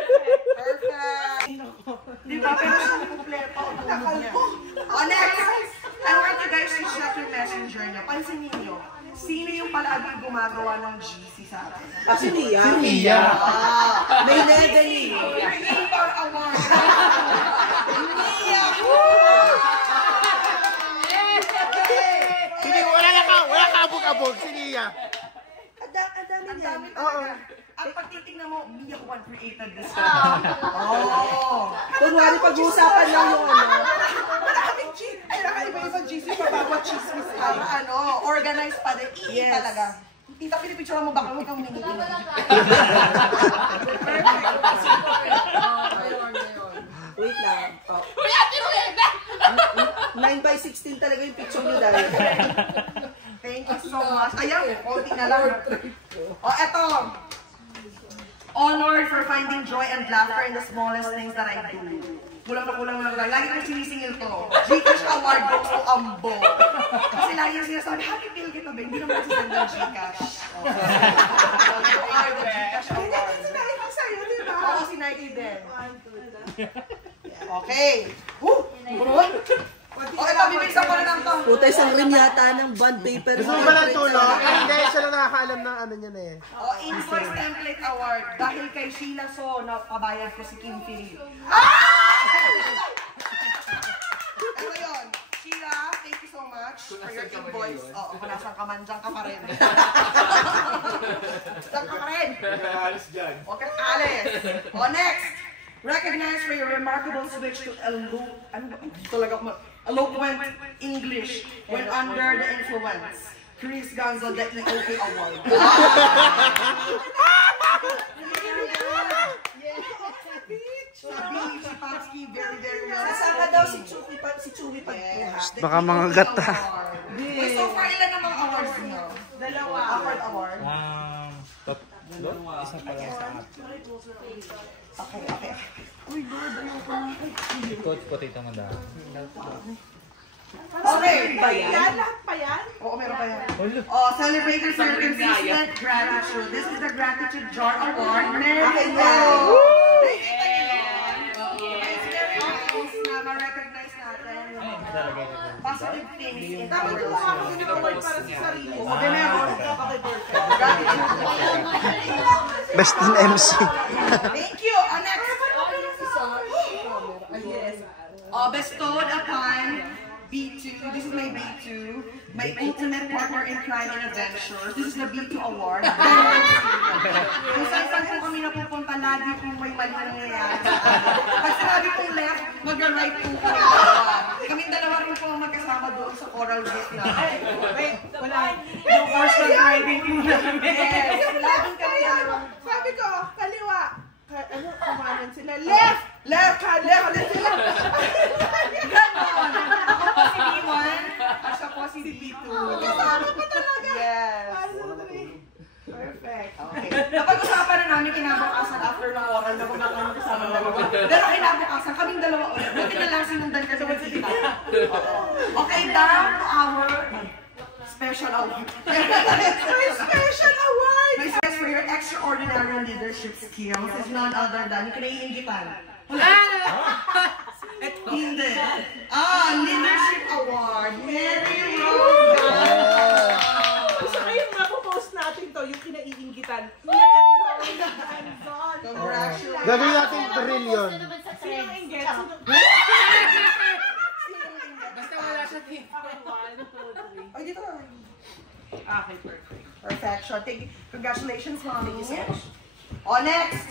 Di ba? Pero sa kumpleto. Next, I want you guys to check your messenger niyo. Pansinin niyo. Sino yung palagi gumagawa ng GC sa atin? Si Nia. Si Nia. May leveling. Bringing for award. Nia! Hindi, wala kabog-abog. Si Nia. Ang dami talaga. Ang pagtitignan mo, Mia one created this. Kunwari pag-uusapan lang yung ano. Maraming GC. Ay, nakaiba-ibang GC pa bawat chismis. Organized pa din. Yes. Talaga. Tita, pinipicture mo baka ikaw miniin. Wait lang. Uy, ate Rowena! 9x16 talaga yung picture niyo dahil. Thank you so much. Ayan, konti na lang. Eto. Honored for finding joy and laughter in the smallest things that I do. Kulang lang. Lagi kong sinisingil to. Gcash Award goes to Ambo. Kasi lagi yung sinasabi, happy feel kita ba? Hindi naman sisend ng Gcash. You are the Gcash Award. Sinabi ko sa'yo, di ba? Oo, sinagi din. Okay. Ito, bibilisan ko na lang to. Puta, isang rin yata ng bond paper. Gusto mo ba ng tulong? Hindi, siya lang nakakaalam ng ano niya na eh. Invoice Template Award. Dahil kay Sheila So, napabayad ko si Kim Philip. Pero yun, Sheila, thank you so much for your invoice. Oo, kung nasan ka man, dyan ka pa rin. Dyan ka pa rin. Alis dyan. Okay, alis. Next. Recognized for your remarkable switch to eloquent English when under the influence. Chris Ganzo, the EOK Award. Si Papski, very, very well. Sasaka daw si Chewy pagkuha. Baka mga gata. So far, ilan ang mga awards niyo? Dalawa. Award. Isa pa lang sa atin. Okay. Uy, Lord, ayoko na. Potato man dahil. Okay. Lahat pa yan? Oo, meron pa yan. Celebrated for your consistent gratitude. This is the Gratitude Jar Award. Mary Lou! Nakikita niyo yun? It's very nice na ma-recognize natin yung positive things. Dapat yung mga ako ginaward para sa sarili. Okay, meron. Best in MC. Thank you. Next. Bestowed upon B2. This is my B2. My ultimate partner in crime and adventures. This is the B2 Award. Kung saan po kami napupunta, lagi kung may mali nangyayari. Pag sinabi kong left, mag-right po ko. Kaming dalawa rin po magkasama doon sa Coral Reef na. Wait, wala. Yung horseback riding po namin. Yes, laging kami dalawa. Sabi ko, kaliwa. Ano, kumanan sila. Left! Left sila. Ganon. Ako po si B1 at siya po si B2. Kasama pa talaga. Yes. Perfect. Okay. Napag-usapan na namin kinabukasan after ng oral na kumakang kasama ng dalawa. Pero kinabukasan, kaming dalawa ulit. Buti na lang sinundan kasi magkita. Okay, down to our special award. Special award! My special for your extraordinary leadership skills is none other than yung kinaiingitan. Hindi. Leadership award. Mary Rose. Gusto ko yung mapopost natin to, yung kinaiinggitan. Congratulations. Gagawin natin trillion. Sino ang inggit? Basta wala siya team. Ay, dito. Okay, perfect. Perfection. Congratulations, Mommy. Next.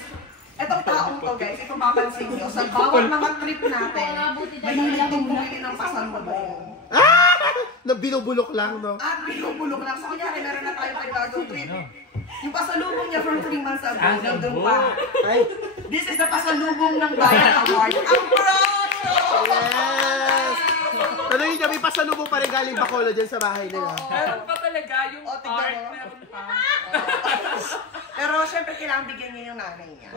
Etong taong to, guys, ito mapansin nyo. Sa bawat mga trip natin, mahilig itong bumili ng pasalubong. Na binubulok lang, no? At binubulok lang. So, kunyari, meron na tayong pagdagong trip. Yung pasalubong niya for 3 months ago, nandun pa. This is the pasalubong ng Bayan Award. Ang proud! Yes! Pero yun kami pasalubong pa rin galing Bacolod dyan sa bahay nila. Meron pa talaga yung art, meron pa. Pero syempre kailangan bigyan niya yung nanay niya.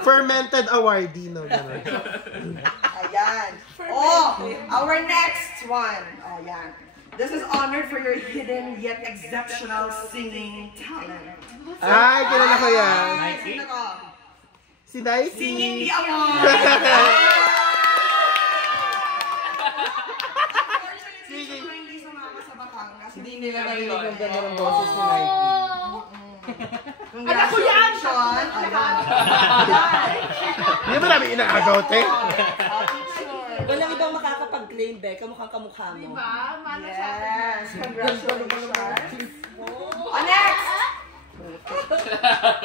Fermented awardee, no? Ayan. Oh, our next one. Oh, yan. This is honored for your hidden yet exceptional singing talent. Ay, kilala ko yan. Sino to? Si Nike. Singing the award. Hindi sumama sa Batangas. Hindi nila narinig yung gano'n ng boses ni Nike. Anak ko yan! Sean! Hindi ba namin inaagaw, te? Walang ibang makakapag-claim, Be. Kamukha mo. Diba? Yes! Congratulations! Oh, next!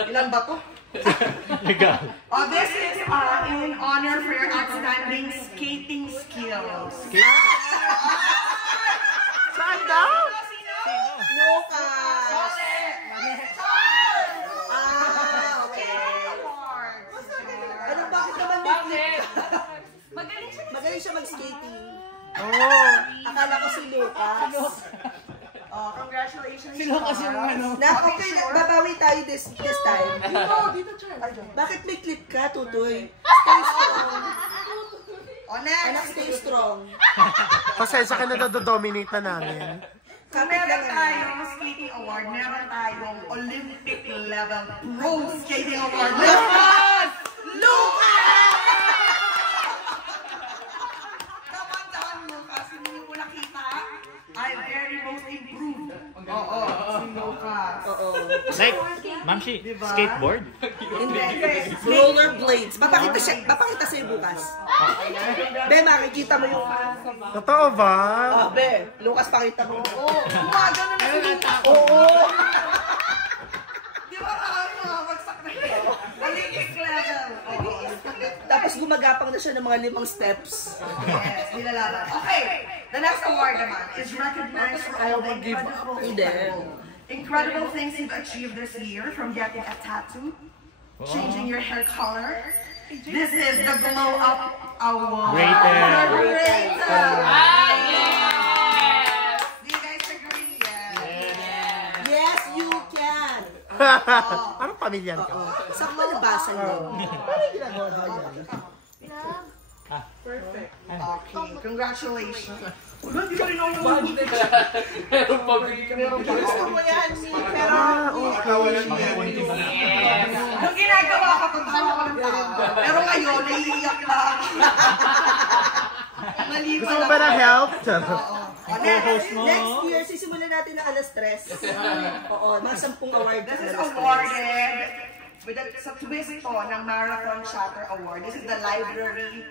Ilan ba to? Oh, this is in honor for your outstanding skating skills. Saan daw? Lucas! Ano, bakit naman may Magaling siya mag-skating. Oo. Akala ko si Lucas. Oh, congratulations. Si Lucas yung ano. Okay, babawi tayo this time. Dito, Charles. Bakit may clip ka, Tutoy? Stay strong. Oh, next. Anak, stay strong. Pasensya ka na dominate na namin. Kung meron tayong skating award, meron tayong Olympic level pro skating award. Lucas! Lucas! Kapantaan mo kasi hindi mo nakita ay very most improved. Oo, si Lucas. Oo. Like, Mamshi, skateboard? Hindi. Rollerblades. Papakita sa'yo bukas. Be, makikita mo yung... Totoo ba? Be, Lucas, pakita mo. Oo. Gumagano na si Lucas. Oo. Di ba makakabagsak na yun? Olympic level. Tapos gumagapang na siya ng mga 5 steps. Yes, nilalaban. Okay, the next award naman is recognized for all the incredible things you've achieved this year, from getting a tattoo, changing your hair color. This is the Glow Up Award. Greater. Yes! Do you guys agree? Yes. Yes, you can. Parang pamilyan ka. Saan mo nabasa niyo? Ano yung ginagawa yan? Perfect. Okay, congratulations. Hindi ka rin ako budget. Meron pa bigyan. Gusto mo yan, pero... Yes. Nung ginagawa ko, tawa ko ng tawa. Pero ngayon, naiiyak lang. Mali Gusto mo ba ng help? Next year, sisimulan natin ng alas 3. Oo, mga 10 award. This is awarded with sa twist to ng Marathon Shatter Award. This is the Library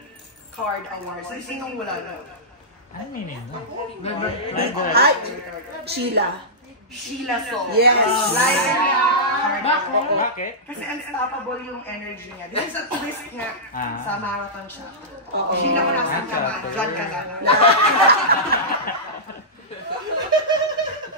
Card Award. So, sinong wala na? Ano meaning mo? Ay, Sheila. Sheila So. Yes. Library Card Award. Bakit? Kasi unstoppable yung energy niya. This is a twist nga sa Marathon Shatter. Sheila mo nasan ka man. Diyan ka lang.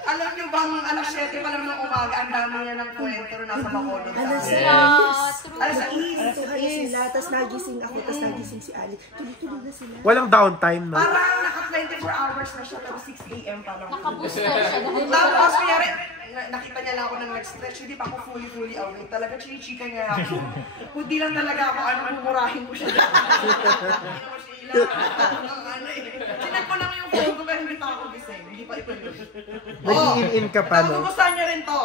Alam niyo bang alas 7 pa lang ng umaga, ang dami niya ng kwento na nasa Bacolod. Alas 6. Alas 6. Sila, tapos nagising ako, tapos nagising si Ali. Tuloy-tuloy na sila. Walang downtime, no? Parang naka 24 hours na siya, tapos 6 a.m. pa lang. Nakabuster siya. Tapos, kanyari, nakita niya lang ako ng nag-stretch, hindi pa ako fully awake. Talaga, chinichika niya ako. Kundi lang talaga ako, mumurahin ko siya. Sinag ko lang yung phone ko, pero hindi pa ako gising. Hindi pa ituloy. Nag-in ka pa, no? Nagugustuhan niyo rin to.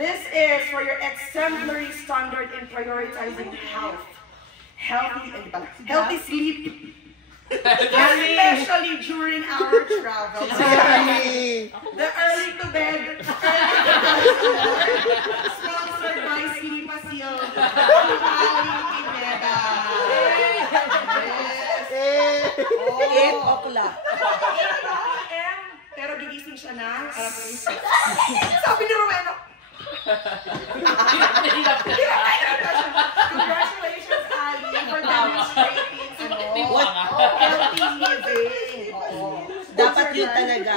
This is for your exemplary standard in prioritizing health. Healthy sleep. Especially during our travel. The early to bed, sponsored by Sleep Seal. Ali Pineda. Yes. 8 o'clock. 8 p.m. Pero gigising siya na. Sabi ni Rowena. Congratulations, Ali, for demonstrating healthy living. Dapat yun talaga.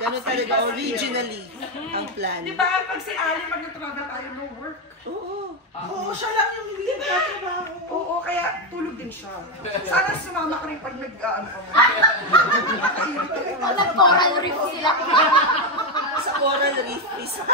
Ganun talaga, originally, ang plan. Di ba, pag si Ali, pag nag-travel tayo, no work. Oo, siya lang yung hindi nagtatrabaho. Oo, kaya tulog din siya. Sana sumama ka rin pag Nag-coral reef sila. Sa coral reef, isa